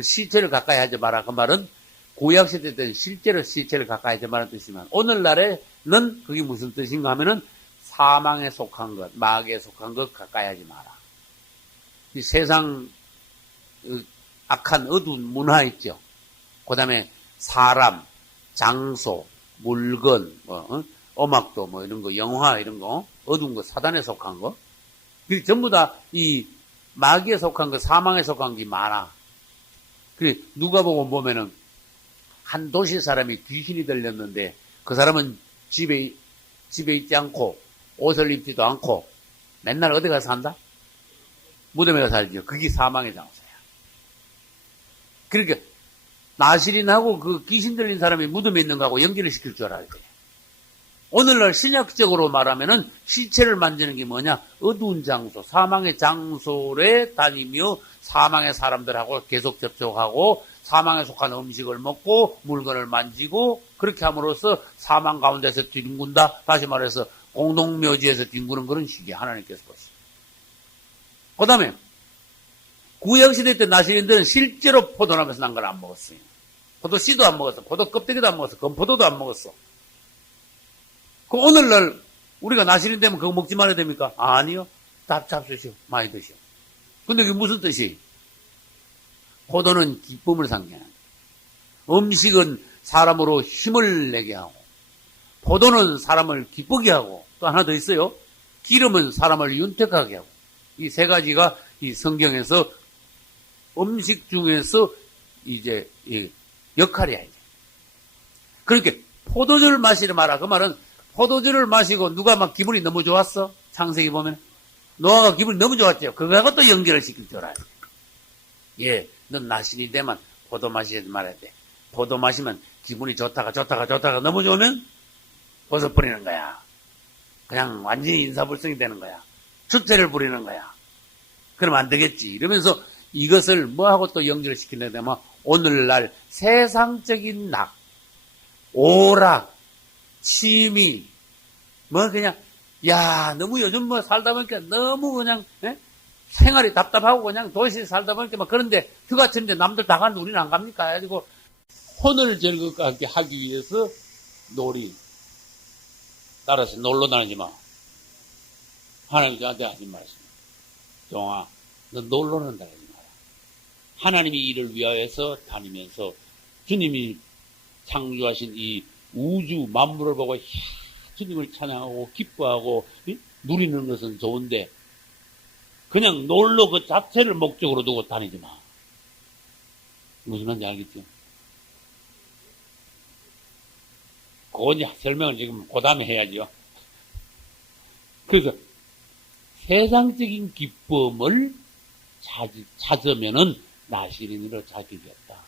시체를 가까이 하지 마라. 그 말은 구약시대 때는 실제로 시체를 가까이 하지 마라는 뜻이지만 오늘날에는 그게 무슨 뜻인가 하면은 사망에 속한 것, 마귀에 속한 것 가까이 하지 마라. 이 세상 악한 어두운 문화 있죠. 그 다음에 사람, 장소, 물건, 음악도 뭐 이런 거, 영화 이런 거, 어두운 거, 사단에 속한 거. 그게 전부 다 이 마귀에 속한 거, 사망에 속한 게 많아. 그래, 누가복음 보면은 한 도시 사람이 귀신이 들렸는데 그 사람은 집에 있지 않고 옷을 입지도 않고 맨날 어디 가서 산다? 무덤에 가서 살죠. 그게 사망의 장소야. 그러니까 나실인하고 그 귀신 들린 사람이 무덤에 있는 거하고 연결을 시킬 줄 알아야 돼. 오늘날 신약적으로 말하면은 시체를 만지는 게 뭐냐? 어두운 장소, 사망의 장소에 다니며 사망의 사람들하고 계속 접촉하고 사망에 속한 음식을 먹고 물건을 만지고 그렇게 함으로써 사망 가운데서 뒹군다. 다시 말해서 공동묘지에서 뒹구는 그런 식이야. 하나님께서 보시죠. 그 다음에 구약시대 때 나실인들은 실제로 포도나무에서 난 걸 안 먹었어요. 포도 씨도 안 먹었어. 포도 껍데기도 안 먹었어. 건포도도 안 먹었어. 그 오늘날 우리가 나실인 되면 그거 먹지 말아야 됩니까? 아니요. 잡수시오. 많이 드시오. 근데 그게 무슨 뜻이? 포도는 기쁨을 상징하는 거예요. 음식은 사람으로 힘을 내게 하고 포도는 사람을 기쁘게 하고 또 하나 더 있어요. 기름은 사람을 윤택하게 하고 이 3가지가 이 성경에서 음식 중에서 이제 이 역할이야, 이제. 그러니까 포도주를 마시라 마라. 그 말은 포도주를 마시고 누가 막 기분이 너무 좋았어? 창세기 보면 노아가 기분이 너무 좋았죠. 그거하고 또 연결을 시켜줘라. 예, 넌 나신이 되면 포도 마시지 말아야 돼. 포도 마시면 기분이 좋다가 너무 좋으면 벗어버리는 거야. 그냥 완전히 인사불성이 되는 거야. 주체를 부리는 거야. 그러면 안 되겠지. 이러면서 이것을 뭐하고 또 연결을 시키냐 되면 오늘날 세상적인 낙, 오락, 취미, 뭐 그냥 야 너무 요즘 뭐 살다 보니까 너무 그냥 생활이 답답하고 그냥 도시에 살다 보니까 막 그런데 휴가철인데 남들 다 가는데 우리는 안 갑니까? 가지고 혼을 즐겁게 하기 위해서 놀이 따라서 놀러 다니지 마. 하나님이 저한테 하신 말씀. 종아, 너 놀러는 다니지 마라. 하나님이 이를 위하여서 다니면서 주님이 창조하신 이 우주 만물을 보고 주님을 찬양하고 기뻐하고 누리는 것은 좋은데 그냥 놀러 그 자체를 목적으로 두고 다니지 마. 무슨 말인지 알겠죠? 그거 이제 설명을 지금 그 다음에 해야죠. 그래서 세상적인 기쁨을 찾으면은 나시린으로 찾게 되었다.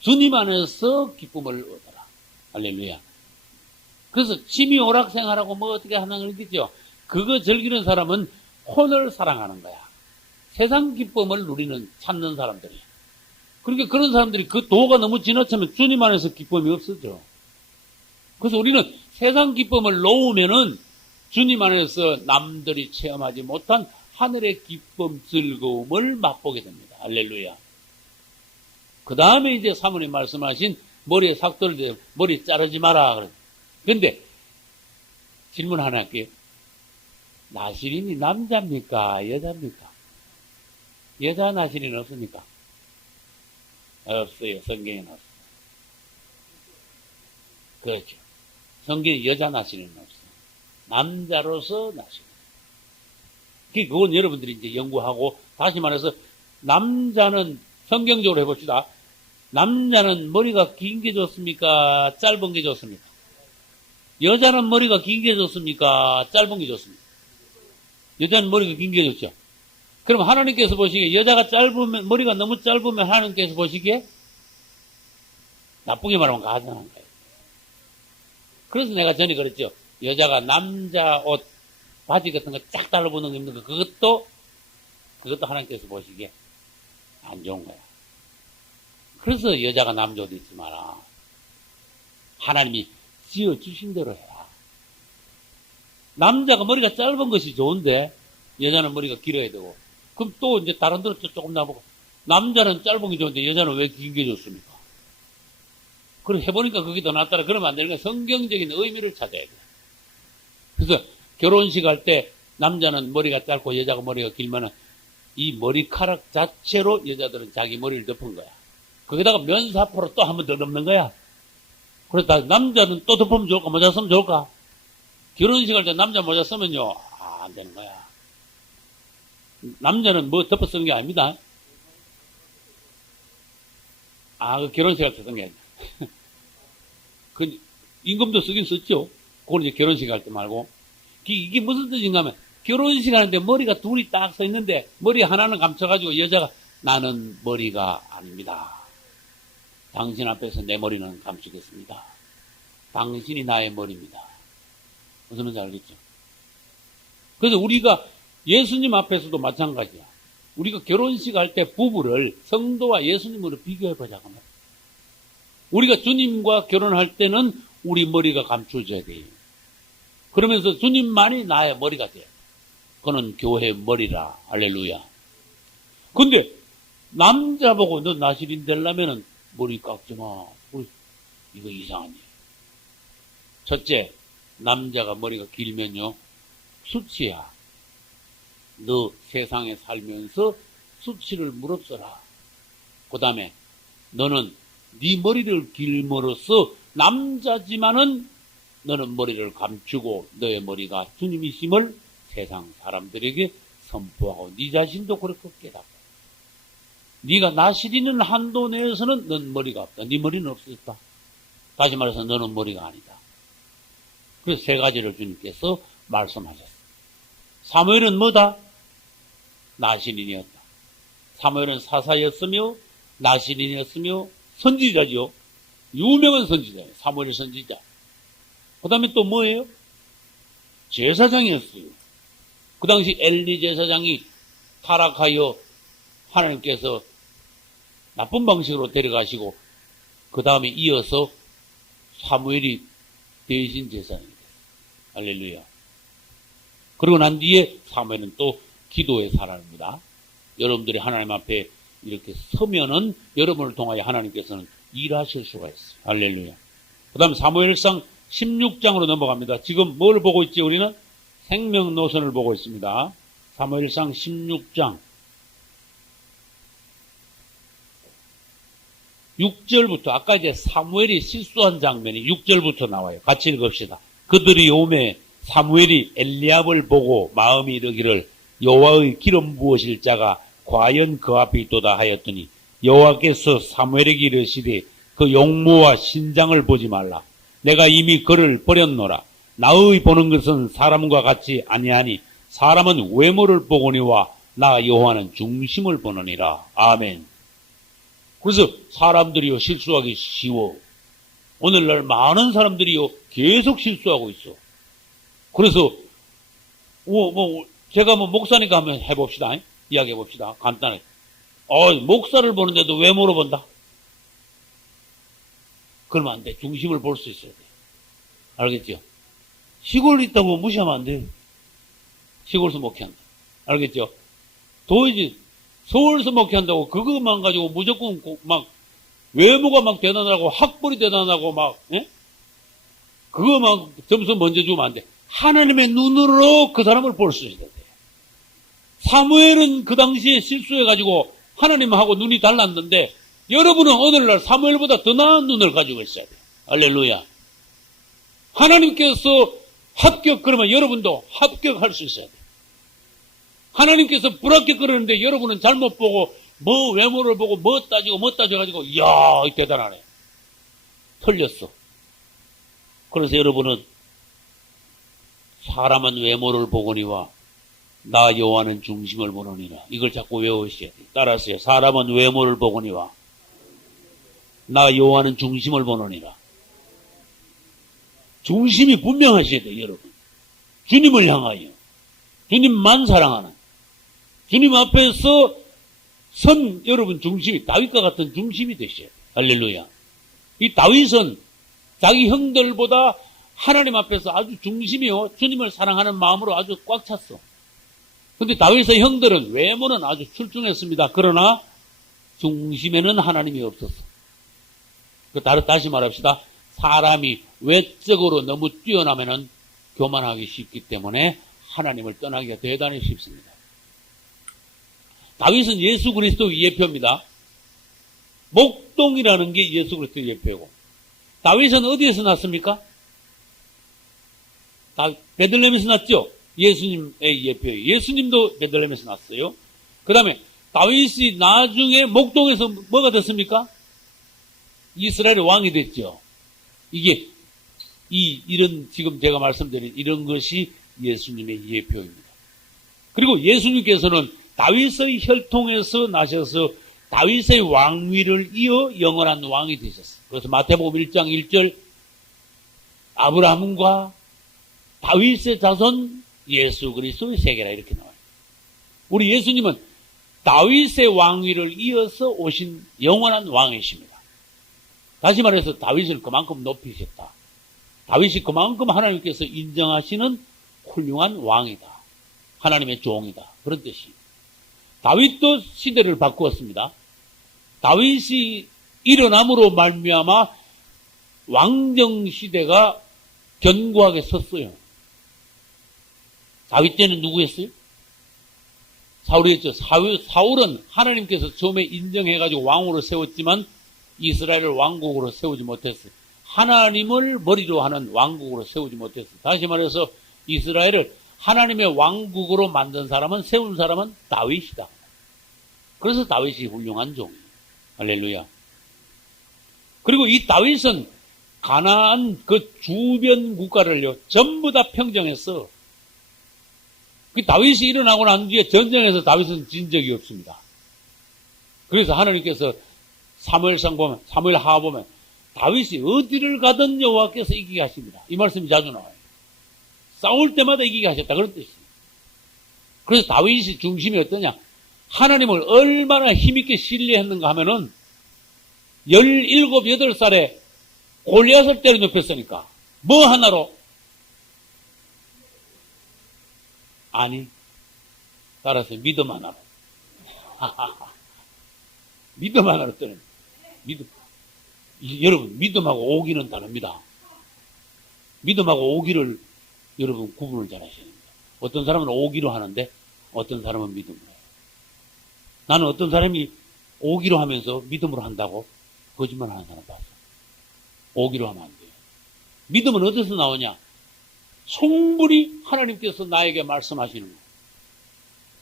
주님 안에서 기쁨을 얻어라. 할렐루야. 그래서 취미 오락 생활하고 뭐 어떻게 하는 거겠죠. 그거 즐기는 사람은 혼을 사랑하는 거야. 세상 기쁨을 누리는 찾는 사람들이. 그러니까 그런 사람들이 그 도가 너무 지나치면 주님 안에서 기쁨이 없어져. 그래서 우리는 세상 기쁨을 놓으면은 주님 안에서 남들이 체험하지 못한 하늘의 기쁨, 즐거움을 맛보게 됩니다. 할렐루야. 그 다음에 이제 사모님 말씀하신 머리에 삭돌, 머리 자르지 마라. 그런데 질문 하나 할게요. 나시린이 남자입니까? 여자입니까? 여자 나시린 없습니까? 없어요. 성경에는 없어요. 그렇죠. 성경에 여자 나시린은 없어요. 남자로서 나시린. 그건 여러분들이 이제 연구하고, 다시 말해서, 남자는, 성경적으로 해봅시다. 남자는 머리가 긴 게 좋습니까? 짧은 게 좋습니까? 여자는 머리가 긴 게 좋습니까? 짧은 게 좋습니까? 여자는 머리가 긴 게 좋죠. 그럼 하나님께서 보시기에 여자가 짧으면, 머리가 너무 짧으면 하나님께서 보시기에 나쁘게 말하면 가증한 거예요. 그래서 내가 전에 그랬죠. 여자가 남자 옷, 바지 같은 거 쫙 달라붙는 거 입는 거, 그것도 하나님께서 보시기에 안 좋은 거야. 그래서 여자가 남자 옷 입지 마라. 하나님이 지어주신 대로 해라. 남자가 머리가 짧은 것이 좋은데, 여자는 머리가 길어야 되고, 그럼 또 이제 다른 데로 또 조금 나보고, 남자는 짧은 게 좋은데, 여자는 왜 긴 게 좋습니까? 그럼 해보니까 그게 더 낫더라. 그러면 안 되는 거야. 성경적인 의미를 찾아야 돼. 그래서 결혼식 할 때, 남자는 머리가 짧고 여자가 머리가 길면은, 이 머리카락 자체로 여자들은 자기 머리를 덮은 거야. 거기다가 면사포로 또 한 번 더 덮는 거야. 그래서 남자는 또 덮으면 좋을까? 모자 쓰면 좋을까? 결혼식 할 때 남자 모자 쓰면요, 안 되는 거야. 남자는 뭐 덮어 쓰는 게 아닙니다. 그 결혼식 할 때 쓰는 게 아니야. 그, 임금도 쓰긴 썼죠. 그건 이제 결혼식 할 때 말고. 이게 무슨 뜻인가 하면, 결혼식 하는데 머리가 둘이 딱 서 있는데, 머리 하나는 감춰가지고 여자가, 나는 머리가 아닙니다. 당신 앞에서 내 머리는 감추겠습니다. 당신이 나의 머리입니다. 무슨 말인지 알겠죠? 그래서 우리가 예수님 앞에서도 마찬가지야. 우리가 결혼식 할 때 부부를 성도와 예수님으로 비교해보자고 말이야. 우리가 주님과 결혼할 때는 우리 머리가 감춰져야 돼요. 그러면서 주님만이 나의 머리가 돼요. 그는 교회의 머리라. 할렐루야. 근데 남자 보고 너 나시린 되려면은 머리 깎지 마. 이거 이상하네. 첫째, 남자가 머리가 길면요, 수치야. 너 세상에 살면서 수치를 무릅써라. 그 다음에 너는 네 머리를 길므로써 남자지만은 너는 머리를 감추고 너의 머리가 주님이심을 세상 사람들에게 선포하고 네 자신도 그렇게 깨닫고. 네가 나시리는 한도 내에서는 넌 머리가 없다. 네 머리는 없어졌다. 다시 말해서 너는 머리가 아니다. 그래서 세 가지를 주님께서 말씀하셨어요. 사무엘은 뭐다? 나시린이었다. 사무엘은 사사였으며 나시린이었으며 선지자죠. 유명한 선지자예요. 사무엘 선지자. 그 다음에 또 뭐예요? 제사장이었어요. 그 당시 엘리 제사장이 타락하여 하나님께서 나쁜 방식으로 데려가시고 그 다음에 이어서 사무엘이 대신 제사장이 됐어요. 할렐루야. 그리고 난 뒤에 사무엘은 또 기도의 사람입니다. 여러분들이 하나님 앞에 이렇게 서면은 여러분을 통하여 하나님께서는 일하실 수가 있어요. 할렐루야. 그 다음 사무엘상 16장으로 넘어갑니다. 지금 뭘 보고 있지? 우리는 생명노선을 보고 있습니다. 사무엘상 16장 6절부터 아까 이제 사무엘이 실수한 장면이 6절부터 나와요. 같이 읽읍시다. 그들이 오매 사무엘이 엘리압을 보고 마음이 이르기를 여호와의 기름 부으실 자가 과연 그 앞에 있도다 하였더니 여호와께서 사무엘에게 이르시되 그 용모와 신장을 보지 말라. 내가 이미 그를 버렸노라. 나의 보는 것은 사람과 같이 아니하니 사람은 외모를 보거니와 나 여호와는 중심을 보느니라. 아멘. 그래서 사람들이요 실수하기 쉬워. 오늘날 많은 사람들이요 계속 실수하고 있어. 그래서 제가 목사니까 한번 해봅시다. 이야기해봅시다. 간단하게. 목사를 보는데도 외모로 본다? 그러면 안 돼. 중심을 볼 수 있어야 돼. 알겠죠? 시골 있다고 무시하면 안 돼요. 시골에서 목회한다. 알겠죠? 도저히 서울에서 목회한다고 그것만 가지고 무조건 막 외모가 막 대단하고 학벌이 대단하고 막 그거 막 점수 먼저 주면 안 돼. 하나님의 눈으로 그 사람을 볼 수 있어야 돼. 사무엘은 그 당시에 실수해가지고 하나님하고 눈이 달랐는데 여러분은 오늘날 사무엘보다 더 나은 눈을 가지고 있어야 돼. 할렐루야. 하나님께서 합격 그러면 여러분도 합격할 수 있어야 돼. 하나님께서 불합격 그러는데 여러분은 잘못 보고 뭐 외모를 보고 뭐 따져가지고 이야 대단하네. 틀렸어. 그래서 여러분은 사람은 외모를 보거니와 나 여호와는 중심을 보느니라. 이걸 자꾸 외우셔야 돼. 따라하세요. 사람은 외모를 보거니와 나 여호와는 중심을 보느니라. 중심이 분명하셔야 돼요, 여러분. 주님을 향하여 주님만 사랑하는 주님 앞에서 선 여러분 중심이 다윗과 같은 중심이 되셔야 돼요. 할렐루야. 이 다윗은 자기 형들보다 하나님 앞에서 아주 중심이요 주님을 사랑하는 마음으로 아주 꽉 찼어. 근데 다윗의 형들은 외모는 아주 출중했습니다. 그러나 중심에는 하나님이 없었어. 다시 말합시다. 사람이 외적으로 너무 뛰어나면은 교만하기 쉽기 때문에 하나님을 떠나기가 대단히 쉽습니다. 다윗은 예수 그리스도의 예표입니다. 목동이라는 게 예수 그리스도의 예표고, 다윗은 어디에서 났습니까? 베들레헴에서 났죠? 예수님의 예표예요. 예수님도 베들레헴에서 났어요. 그 다음에 다윗이 나중에 목동에서 뭐가 됐습니까? 이스라엘의 왕이 됐죠. 이게 이런 지금 제가 말씀드린 이런 것이 예수님의 예표입니다. 그리고 예수님께서는 다윗의 혈통에서 나셔서 다윗의 왕위를 이어 영원한 왕이 되셨어요. 그래서 마태복음 1장 1절 아브라함과 다윗의 자손 예수 그리스도의 세계라 이렇게 나와요. 우리 예수님은 다윗의 왕위를 이어서 오신 영원한 왕이십니다. 다시 말해서 다윗을 그만큼 높이셨다. 다윗이 그만큼 하나님께서 인정하시는 훌륭한 왕이다. 하나님의 종이다. 그런 뜻이에요. 다윗도 시대를 바꾸었습니다. 다윗이 일어남으로 말미암아 왕정 시대가 견고하게 섰어요. 다윗 때는 누구였어요? 사울이었죠. 사울은 하나님께서 처음에 인정해가지고 왕으로 세웠지만 이스라엘을 왕국으로 세우지 못했어요. 하나님을 머리로 하는 왕국으로 세우지 못했어요. 다시 말해서 이스라엘을 하나님의 왕국으로 만든 사람은, 세운 사람은 다윗이다. 그래서 다윗이 훌륭한 종이에요. 할렐루야. 그리고 이 다윗은 가나안 그 주변 국가를요, 전부 다 평정했어. 그 다윗이 일어나고 난 뒤에 전쟁에서 다윗은 진 적이 없습니다. 그래서 하나님께서 사무엘상 보면, 사무엘하 보면, 다윗이 어디를 가든 여호와께서 이기게 하십니다. 이 말씀이 자주 나와요. 싸울 때마다 이기게 하셨다. 그런 뜻이에요. 그래서 다윗이 중심이 어떠냐? 하나님을 얼마나 힘있게 신뢰했는가 하면은 17, 8살에 골리앗을 때려 눕혔으니까 뭐 하나로? 아니, 따라서 믿음 하나로. 믿음 하나로 때려. 믿음. 여러분, 믿음하고 오기는 다릅니다. 믿음하고 오기를 여러분 구분을 잘 하셔야 됩니다. 어떤 사람은 오기로 하는데 어떤 사람은 믿음으로 해요. 나는 어떤 사람이 오기로 하면서 믿음으로 한다고 거짓말 하는 사람 봤어. 오기로 하면 안 돼요. 믿음은 어디서 나오냐? 충분히 하나님께서 나에게 말씀하시는 거.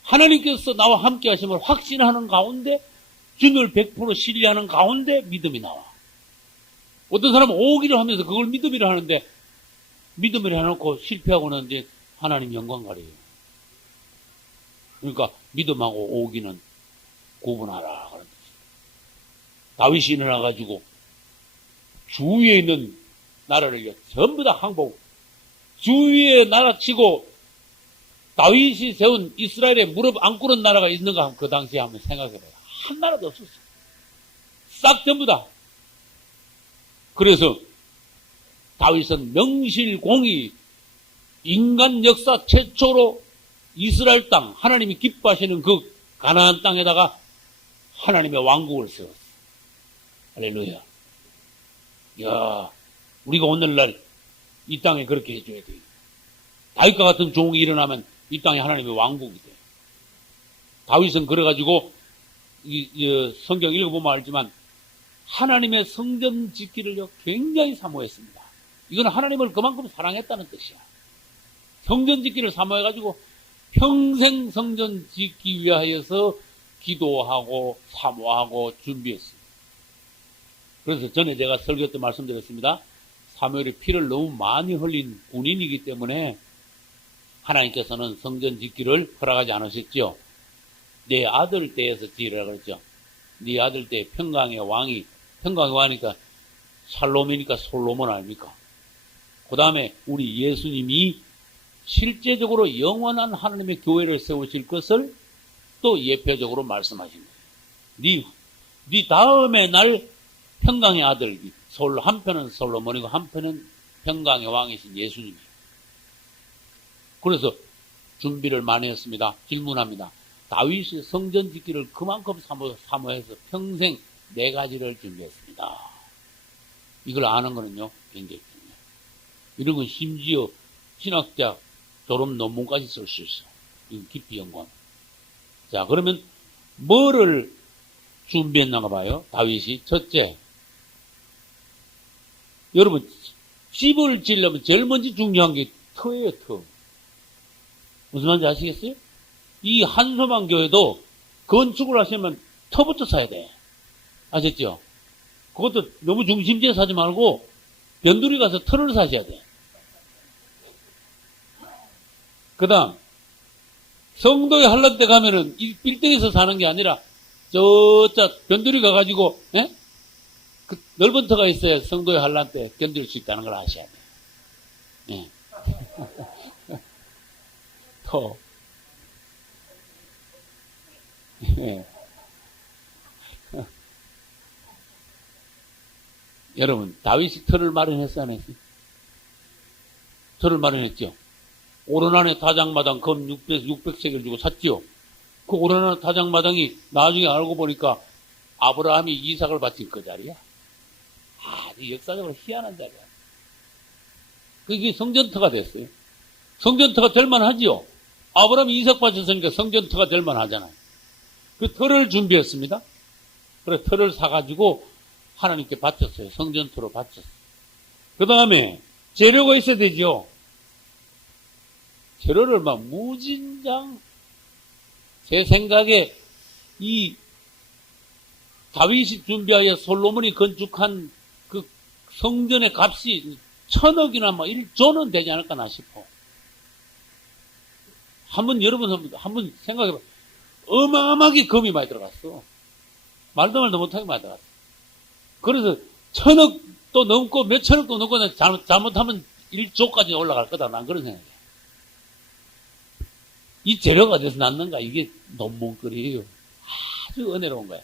하나님께서 나와 함께 하심을 확신하는 가운데, 주님을 100% 신뢰하는 가운데 믿음이 나와. 어떤 사람은 오기로 하면서 그걸 믿음이라 하는데, 믿음이라 해놓고 실패하고 나는데 하나님 영광 가려요. 그러니까 믿음하고 오기는 구분하라. 그런 뜻이에요. 다윗이 일어나가지고 주위에 있는 나라를 전부 다 항복, 주위에 나라치고 다윗이 세운 이스라엘에 무릎 안 꿇은 나라가 있는가 그 당시에 한번 생각해봐요. 한 나라도 없었어요. 싹 전부 다. 그래서 다윗은 명실공히 인간 역사 최초로 이스라엘 땅, 하나님이 기뻐하시는 그 가나안 땅에다가 하나님의 왕국을 세웠어요. 할렐루야. 이야, 우리가 오늘날 이 땅에 그렇게 해줘야 돼요. 다윗과 같은 종이 일어나면 이 땅에 하나님의 왕국이 돼요. 다윗은 그래가지고 성경 읽어보면 알지만 하나님의 성전 짓기를요 굉장히 사모했습니다. 이건 하나님을 그만큼 사랑했다는 뜻이야. 성전 짓기를 사모해가지고 평생 성전 짓기 위하여서 기도하고 사모하고 준비했습니다. 그래서 전에 제가 설교 때 말씀드렸습니다. 사무엘이 피를 너무 많이 흘린 군인이기 때문에 하나님께서는 성전 짓기를 허락하지 않으셨죠. 내 아들 때에서 지으라 그랬죠. 네 아들 때 평강의 왕이, 평강의 왕이니까 살롬이니까 솔로몬 아닙니까? 그 다음에 우리 예수님이 실제적으로 영원한 하나님의 교회를 세우실 것을 또 예표적으로 말씀하신 거예요. 네 다음에 날 평강의 아들, 한편은 솔로몬이고 한편은 평강의 왕이신 예수님이에요. 그래서 준비를 많이 했습니다. 질문합니다. 다윗이 성전 짓기를 그만큼 사모해서 평생 4가지를 준비했습니다. 이걸 아는 거는요, 굉장히 중요해요. 이런 건 심지어 신학자 졸업 논문까지 쓸 수 있어. 이건 깊이 연구합니다. 자, 그러면 뭐를 준비했나가 봐요. 다윗이. 첫째, 여러분, 집을 지으려면 제일 먼저 중요한 게 터예요, 터. 무슨 말인지 아시겠어요? 이 한소만 교회도 건축을 하시면 터부터 사야 돼. 아셨죠? 그것도 너무 중심지에 사지 말고 변두리 가서 터를 사셔야 돼. 그 다음, 성도에 한란 때 가면은 이 빌딩에서 사는 게 아니라 변두리 가가지고, 예? 그 넓은 터가 있어야 성도의 한란 때 견딜 수 있다는 걸 아셔야 돼요. 예. 터. 예. 여러분, 다윗이 터를 마련했어, 안 했어요? 터를 마련했죠. 오르난의 타작마당 금 600세겔 주고 샀죠. 그 오르난 타작마당이 나중에 알고 보니까 아브라함이 이삭을 바친 그 자리야. 아주 역사적으로 희한한 자리야. 그게 성전터가 됐어요. 성전터가 될 만하지요. 아브라함이 이삭 바쳤으니까 성전터가 될 만하잖아요. 그 터를 준비했습니다. 그래서 터를 사가지고 하나님께 바쳤어요. 성전터로 바쳤어요. 그 다음에 재료가 있어야 되죠. 재료를 막 무진장, 제 생각에 이 다윗이 준비하여 솔로몬이 건축한 그 성전의 값이 1,000억이나 뭐 1조는 되지 않을까나 싶어. 한번 생각해봐. 어마어마하게 금이 많이 들어갔어. 말도 못하게 많이 들어갔어. 그래서 1,000억도 넘고 몇천억도 넘고 잘못하면 1조까지 올라갈 거다. 난 그런 생각이야. 이 재료가 어디서 났는가? 이게 논문거리예요. 아주 은혜로운 거야.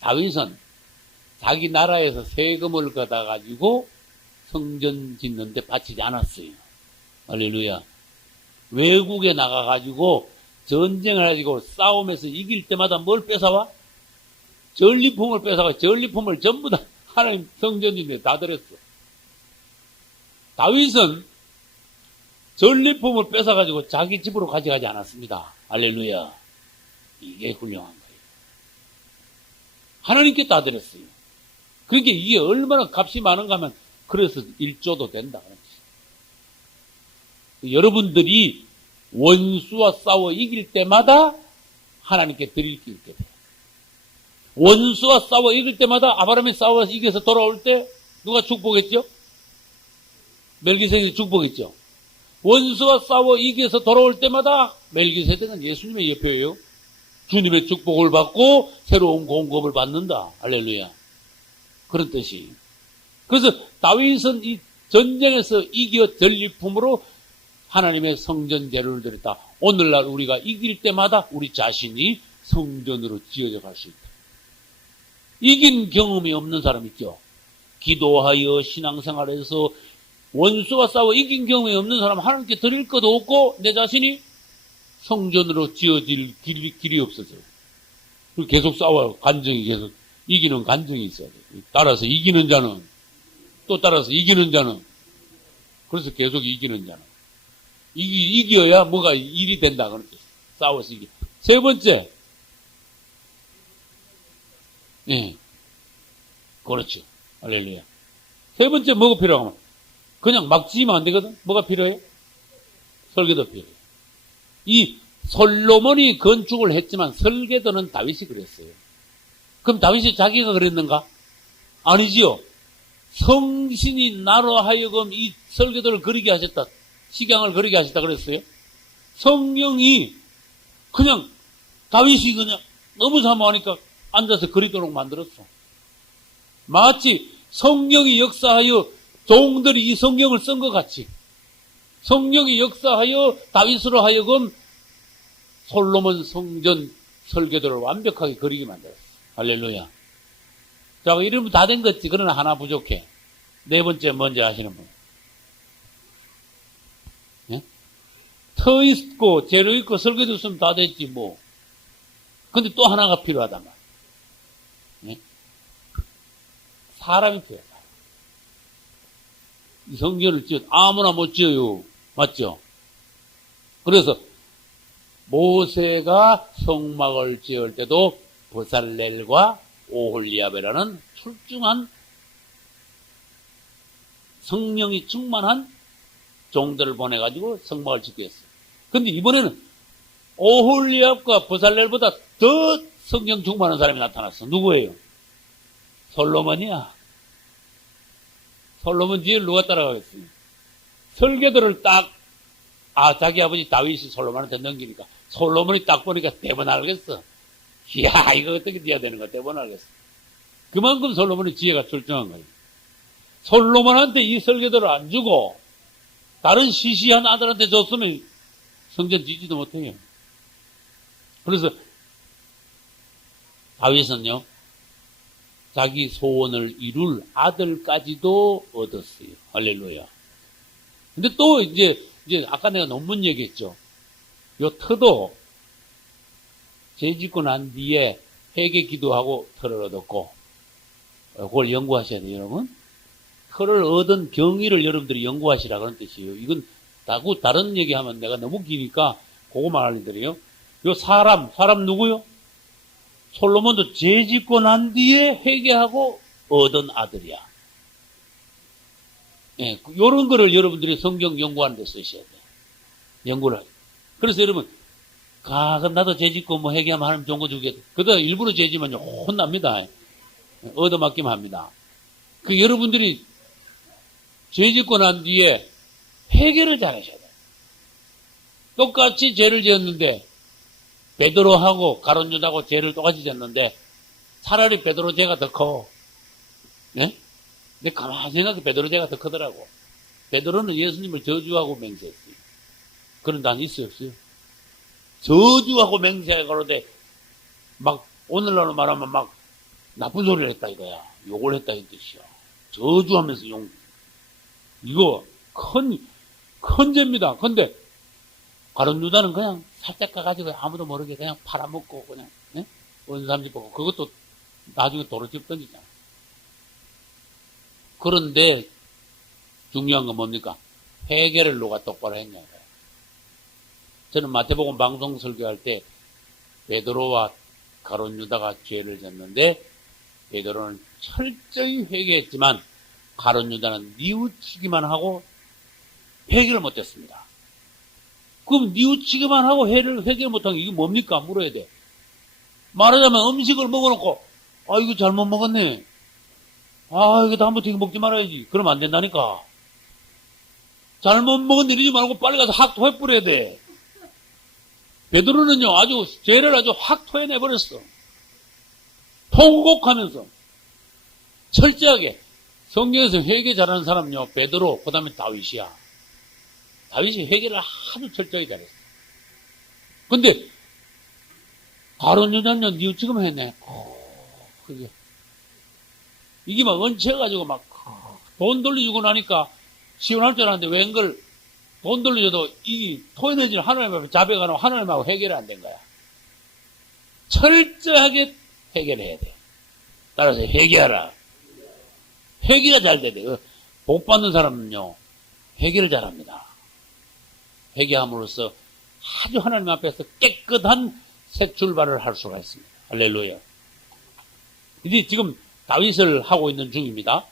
다윗은 자기 나라에서 세금을 걷어가지고 성전 짓는데 바치지 않았어요. 할렐루야. 외국에 나가가지고 전쟁을 가지고 싸움에서 이길 때마다 뭘 뺏어와? 전리품을 뺏어가. 전리품을 전부 다 하나님 성전인데 다 들었어. 다윗은 전리품을 뺏어가지고 자기 집으로 가져가지 않았습니다. 할렐루야. 이게 훌륭한 거예요. 하나님께 다 드렸어요. 그러니까 이게 얼마나 값이 많은가 하면 그래서 1조도 된다. 여러분들이 원수와 싸워 이길 때마다 하나님께 드릴 게 있게 돼요. 원수와 싸워 이길 때마다 아브라함이 싸워서 이겨서 돌아올 때 누가 축복했죠? 멜기세덱이 축복했죠. 원수와 싸워 이겨서 돌아올 때마다 멜기세덱은 예수님의 예표예요. 주님의 축복을 받고 새로운 공급을 받는다. 할렐루야. 그런 뜻이. 그래서 다윗은 이 전쟁에서 이겨 전리품으로 하나님의 성전 재료를 드렸다. 오늘날 우리가 이길 때마다 우리 자신이 성전으로 지어져 갈 수 있다. 이긴 경험이 없는 사람 있죠. 기도하여 신앙생활에서 원수와 싸워 이긴 경험이 없는 사람 하나님께 드릴 것도 없고 내 자신이 성전으로 지어질 길이 없어져요. 그리고 계속 싸워요. 간정이 계속 이기는 간정이 있어야 돼요. 따라서 이기는 자는 또 따라서 이기는 자는 그래서 계속 이기는 자는 이겨야 뭐가 일이 된다 그런 뜻이에요. 싸워서 이기. 세 번째, 그렇죠. 할렐루야. 세 번째 뭐가 필요하면 그냥 막 지으면 안 되거든. 뭐가 필요해? 설계도 필요해. 이 솔로몬이 건축을 했지만 설계도는 다윗이 그랬어요. 그럼 다윗이 자기가 그랬는가? 아니지요. 성신이 나로 하여금 이 설계도를 그리게 하셨다. 식양을 그리게 하셨다 그랬어요. 성령이 그냥 다윗이 그냥 너무 사모하니까 앉아서 그리도록 만들었어. 마치 성령이 역사하여 종들이 이 성경을 쓴 것 같이 성령이 역사하여 다윗으로 하여금 솔로몬 성전 설계도를 완벽하게 그리게 만들었어. 할렐루야. 자, 이러면 다 된 거지. 그러나 하나 부족해. 네 번째 먼저 하시는 분. 예? 터 있고 재료 있고 설계도 있으면 다 됐지 뭐. 근데 또 하나가 필요하단 말이야. 예? 사람이 필요하다. 이 성전을 아무나 못 지어요. 맞죠? 그래서 모세가 성막을 지을 때도 버살렐과 오홀리압이라는 출중한 성령이 충만한 종들을 보내가지고 성막을 짓게 했어요. 근데 이번에는 오홀리압과 버살렐보다 더 성령 충만한 사람이 나타났어. 누구예요? 솔로몬이야. 솔로몬 뒤에 누가 따라가겠어요? 설계도를 자기 아버지 다윗이 솔로몬한테 넘기니까 솔로몬이 딱 보니까 대번 알겠어. 이야, 이거 어떻게 지어야 되는 거 대번 알겠어. 그만큼 솔로몬의 지혜가 출중한 거예요. 솔로몬한테 이 설계도를 안 주고 다른 시시한 아들한테 줬으면 성전 짓지도 못해요. 그래서 다윗은요, 자기 소원을 이룰 아들까지도 얻었어요. 할렐루야. 근데 또 이제 아까 내가 논문 얘기했죠. 요 터도 죄 짓고 난 뒤에 회개 기도하고 터를 얻었고, 그걸 연구하셔야 돼요, 여러분. 터를 얻은 경위를 여러분들이 연구하시라 그런 뜻이에요. 이건 다른 얘기하면 내가 너무 기니까 그거만 알려드려요. 요 사람 누구요? 솔로몬도 죄 짓고 난 뒤에 회개하고 얻은 아들이야. 예, 요런 거를 여러분들이 성경 연구하는 데 쓰셔야 돼요. 연구를 하죠. 그래서 여러분, 그럼 나도 죄 짓고 뭐 회개하면 하나님 좋은 거 주겠다. 그러다 일부러 죄 지면요, 혼납니다. 얻어맞기만 합니다. 여러분들이 죄 짓고 난 뒤에 회개를 잘하셔야 돼요. 똑같이 죄를 지었는데, 베드로하고 가룟 유다하고 죄를 똑같이 지었는데, 차라리 베드로 죄가 더 커. 네? 근데 가만히 생각해, 베드로 죄가 더 크더라고. 베드로는 예수님을 저주하고 맹세했어요. 그런 단 있어요, 없어요? 저주하고 맹세하고는데, 막, 오늘날로 말하면 막, 나쁜 소리를 했다 이거야. 욕을 했다 이 뜻이야. 저주하면서 이거, 큰 죄입니다. 근데, 가룟 유다는 그냥 살짝 가가지고 아무도 모르게 그냥 팔아먹고, 그냥, 네? 원삼집 보고, 그것도 나중에 도로집 던지잖아. 그런데, 중요한 건 뭡니까? 회개를 누가 똑바로 했냐고요. 저는 마태복음 방송 설교할 때 베드로와 가룟 유다가 죄를 졌는데 베드로는 철저히 회개했지만 가룟 유다는 뉘우치기만 하고 회개를 못했습니다. 그럼 뉘우치기만 하고 회개를 못한 게 이게 뭡니까? 물어야 돼. 말하자면 음식을 먹어놓고 이거 잘못 먹었네. 이거 다음부터 먹지 말아야지. 그러면 안 된다니까. 잘못 먹은 일이지 말고 빨리 가서 확 토해버려야 돼. 베드로는요, 죄를 확 토해내버렸어. 통곡하면서. 철저하게. 성경에서 회개 잘하는 사람은요, 베드로, 그 다음에 다윗이야. 다윗이 회개를 아주 철저히 잘했어. 근데, 가룟 유다는 뉘우치기만 했네. 이게 막 얹혀가지고 돈 돌려주고 나니까 시원할 줄 알았는데 웬걸 돈 돌려줘도 이 토해내질 하나님 앞에 자백하고 하나님하고 해결이 안 된 거야. 철저하게 해결해야 돼. 따라서 회개하라. 회개가 잘 돼야 돼. 복 받는 사람은요, 회개를 잘합니다. 회개함으로써 아주 하나님 앞에서 깨끗한 새 출발을 할 수가 있습니다. 할렐루야. 이제 지금 다윗을 하고 있는 중입니다.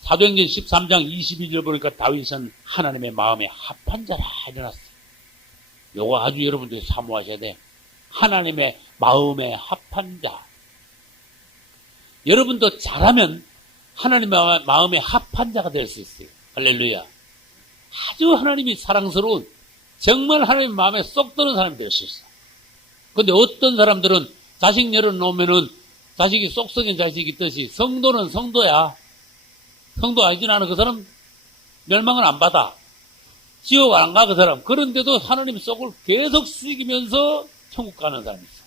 사도행전 13장 22절 보니까 다윗은 하나님의 마음에 합한 자라 일어났어요. 요거 아주 여러분들이 사모하셔야 돼. 하나님의 마음에 합한 자. 여러분도 잘하면 하나님의 마음에 합한 자가 될 수 있어요. 할렐루야. 아주 하나님이 사랑스러운, 정말 하나님 마음에 쏙 드는 사람이 될 수 있어. 근데 어떤 사람들은 자식 열어놓으면은 자식이 쏙 썩인 자식이 있듯이 성도는 성도야. 성도 아니진 않아. 그 사람 멸망을 안 받아. 지옥 안 가, 그 사람. 그런데도 하나님 속을 계속 쓰기면서 천국 가는 사람이 있어.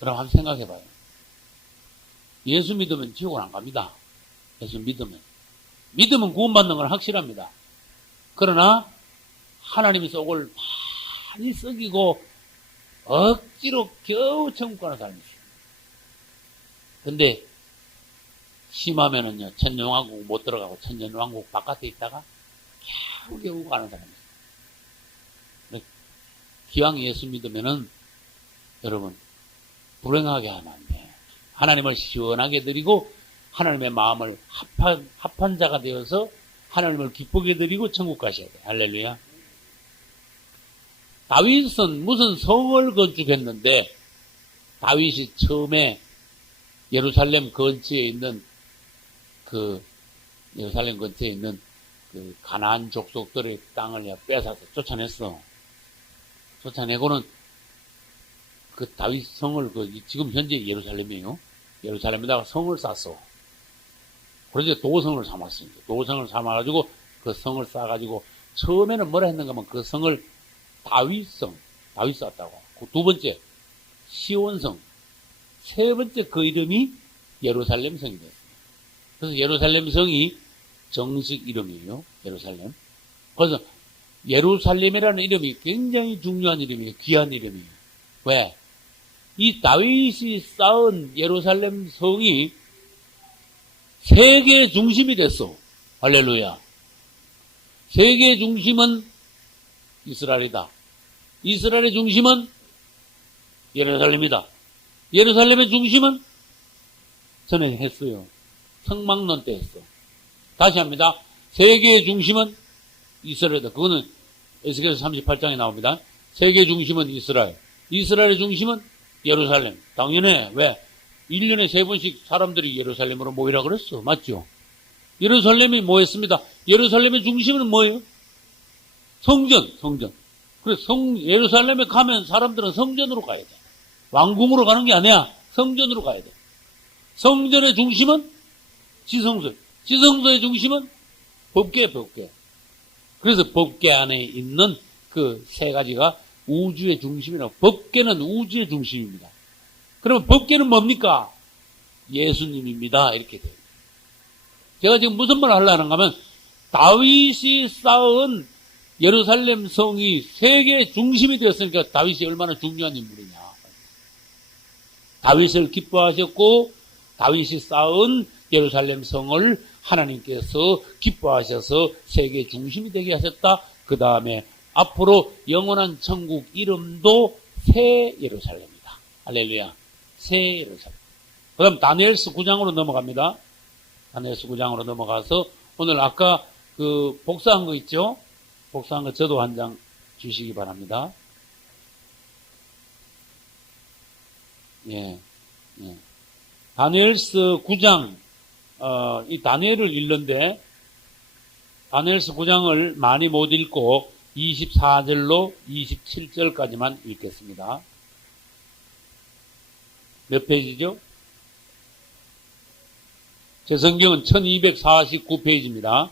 그럼 한번 생각해 봐요. 예수 믿으면 지옥을 안 갑니다. 예수 믿으면. 믿으면 구원받는 건 확실합니다. 그러나 하나님의 속을 많이 썩이고 억지로 겨우 천국 가는 사람이 있어요. 근데 심하면은요, 천년왕국 못 들어가고 천년왕국 바깥에 있다가 겨우 가는 사람이 있어요. 기왕 예수 믿으면은 여러분 불행하게 하면 안 돼. 하나님을 시원하게 드리고 하나님의 마음을 합한 자가 되어서 하나님을 기쁘게 드리고 천국 가셔야 돼. 할렐루야. 다윗은 무슨 성을 건축했는데 다윗이 처음에 예루살렘 근처에 있는 예루살렘 근처에 있는 가나안 족속들의 땅을 뺏어서 쫓아냈어. 쫓아내고는 다윗 성을 지금 현재 예루살렘이에요. 예루살렘에다가 성을 쌓았어. 그래서 도성을 삼았습니다. 도성을 삼아가지고 그 성을 쌓아가지고 처음에는 뭐라 했는가 하면 그 성을 다윗성, 다윗 쌓았다고. 두 번째 시온성, 세 번째 그 이름이 예루살렘 성이 됐어요. 그래서 예루살렘 성이 정식 이름이에요. 예루살렘. 그래서 예루살렘이라는 이름이 굉장히 중요한 이름이에요. 귀한 이름이에요. 왜? 이 다윗이 쌓은 예루살렘 성이 세계의 중심이 됐어. 할렐루야. 세계의 중심은 이스라엘이다. 이스라엘의 중심은 예루살렘이다. 예루살렘의 중심은 전에 했어요. 성막론 때 했어. 다시 합니다. 세계의 중심은 이스라엘이다. 그거는 에스겔서 38장에 나옵니다. 세계 중심은 이스라엘. 이스라엘의 중심은 예루살렘. 당연해. 왜? 1년에 3번씩 사람들이 예루살렘으로 모이라 그랬어. 맞죠? 예루살렘이 뭐였습니다? 예루살렘의 중심은 뭐예요? 성전. 그래서 예루살렘에 가면 사람들은 성전으로 가야 돼. 왕궁으로 가는 게 아니야. 성전으로 가야 돼. 성전의 중심은 지성소. 지성소의 중심은 법궤. 그래서 법궤 안에 있는 그 세 가지가 우주의 중심이라고. 법궤는 우주의 중심입니다. 그러면 법궤는 뭡니까? 예수님입니다. 이렇게 돼요. 제가 지금 무슨 말을 하려는가 하면 다윗이 쌓은 예루살렘 성이 세계의 중심이 되었으니까 다윗이 얼마나 중요한 인물이냐. 다윗을 기뻐하셨고 다윗이 쌓은 예루살렘 성을 하나님께서 기뻐하셔서 세계의 중심이 되게 하셨다. 그 다음에 앞으로 영원한 천국 이름도 새 예루살렘이다. 할렐루야. 새 예루살렘. 그 다음 다니엘서 9장으로 넘어갑니다. 다니엘서 9장으로 넘어가서 오늘 아까 그 복사한 거 있죠? 복사한 거 저도 한 장 주시기 바랍니다. 예. 다니엘서 9장, 이 다니엘을 읽는데, 다니엘서 9장을 많이 못 읽고 24절로 27절까지만 읽겠습니다. 몇 페이지죠? 제 성경은 1249페이지입니다.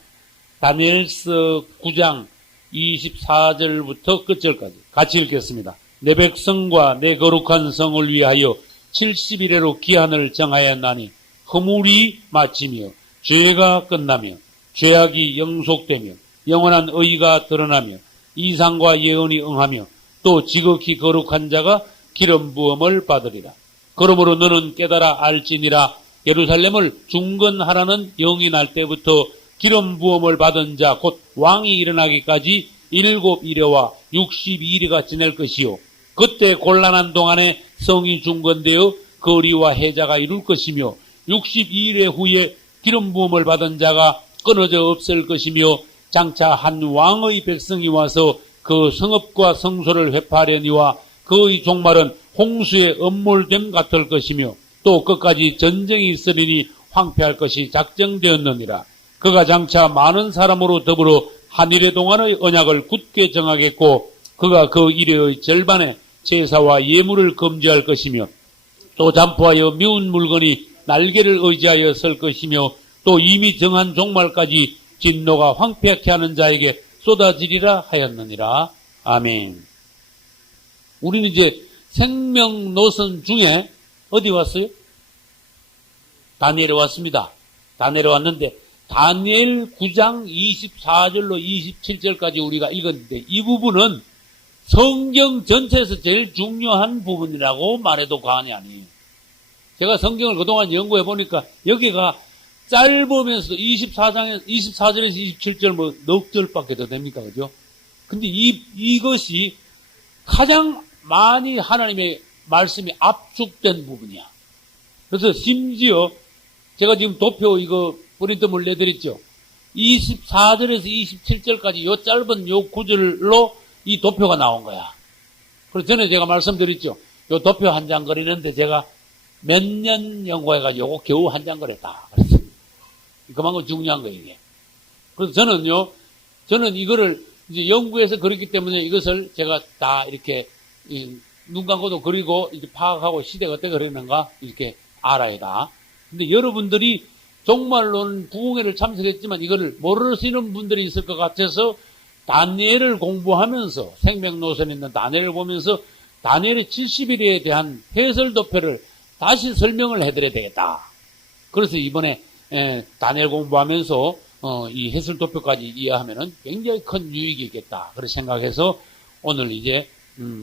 다니엘서 9장 24절부터 끝절까지 같이 읽겠습니다. 내 백성과 내 거룩한 성을 위하여 70일에로 기한을 정하였나니 허물이 마치며 죄가 끝나며 죄악이 영속되며 영원한 의가 드러나며 이상과 예언이 응하며 또 지극히 거룩한 자가 기름 부음을 받으리라. 그러므로 너는 깨달아 알지니라. 예루살렘을 중건하라는 영이 날 때부터 기름 부음을 받은 자 곧 왕이 일어나기까지 7일와 62일이가 지낼 것이요. 그때 곤란한 동안에 성이 중건되어 거리와 해자가 이룰 것이며 62일 후에 기름 부음을 받은 자가 끊어져 없을 것이며 장차 한 왕의 백성이 와서 그 성읍과 성소를 회파하려니와 그의 종말은 홍수의 엄몰됨 같을 것이며 또 끝까지 전쟁이 있으리니 황폐할 것이 작정되었느니라. 그가 장차 많은 사람으로 더불어 한일의 동안의 언약을 굳게 정하겠고 그가 그 일의 절반에 제사와 예물을 금지할 것이며 또 잠포하여 미운 물건이 날개를 의지하여 설 것이며 또 이미 정한 종말까지 진노가 황폐하게 하는 자에게 쏟아지리라 하였느니라. 아멘. 우리는 이제 생명 노선 중에 어디 왔어요? 다니엘에 왔습니다. 다니엘에 왔는데 다니엘 9장 24절로 27절까지 우리가 읽었는데 이 부분은 성경 전체에서 제일 중요한 부분이라고 말해도 과언이 아니에요. 제가 성경을 그동안 연구해 보니까 여기가 짧으면서 24절에서 27절 뭐 넉 절밖에 더 됩니까? 그죠? 근데 이것이 가장 많이 하나님의 말씀이 압축된 부분이야. 그래서 심지어 제가 지금 도표 이거 프린트물 내드렸죠. 24절에서 27절까지 요 짧은 요 구절로 이 도표가 나온 거야. 그래서 전에 제가 말씀드렸죠. 요 도표 한 장 그리는데 제가 몇 년 연구해가지고 요거 겨우 한 장 그렸다. 그랬습니다. 그만큼 중요한 거예요, 이게. 그래서 저는 이거를 이제 연구해서 그렸기 때문에 이것을 제가 다 이렇게 눈 감고도 그리고 이제 파악하고 시대가 어떻게 그리는가 이렇게 알아야 다. 근데 여러분들이 종말론 부흥회를 참석했지만 이거를 모르시는 분들이 있을 것 같아서 다니엘을 공부하면서 생명노선에 있는 다니엘을 보면서 다니엘의 70일에 대한 해설 도표를 다시 설명을 해드려야 되겠다. 그래서 이번에 다니엘 공부하면서 이 해설 도표까지 이해하면은 굉장히 큰 유익이 있겠다. 그렇게 생각해서 오늘 이제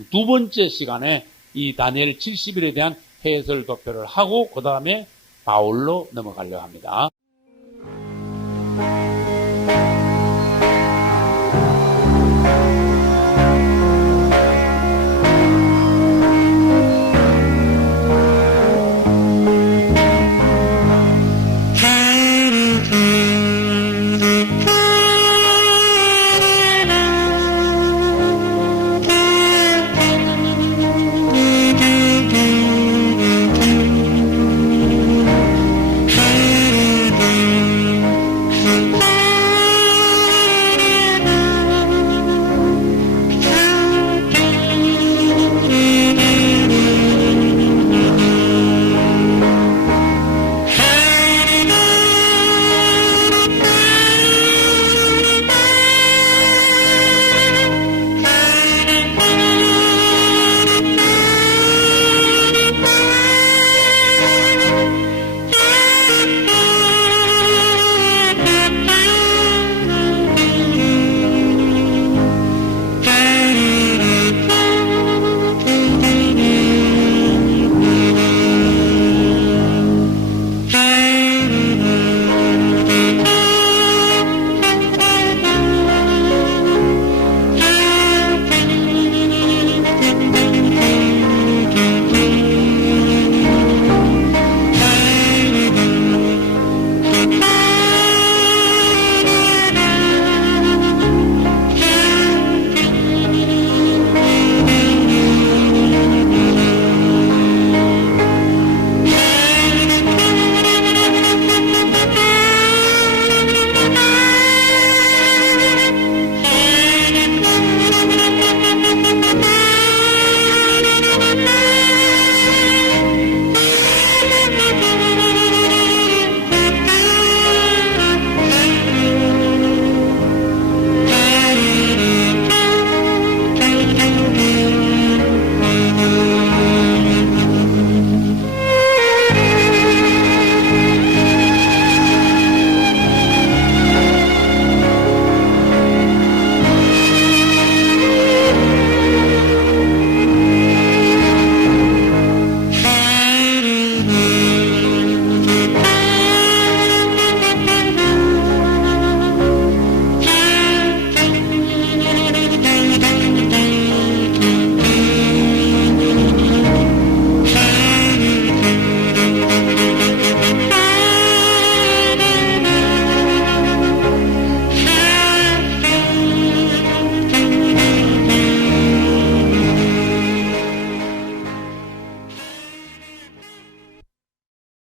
두 번째 시간에 이 다니엘 70일에 대한 해설 도표를 하고 그 다음에 바울로 넘어가려고 합니다.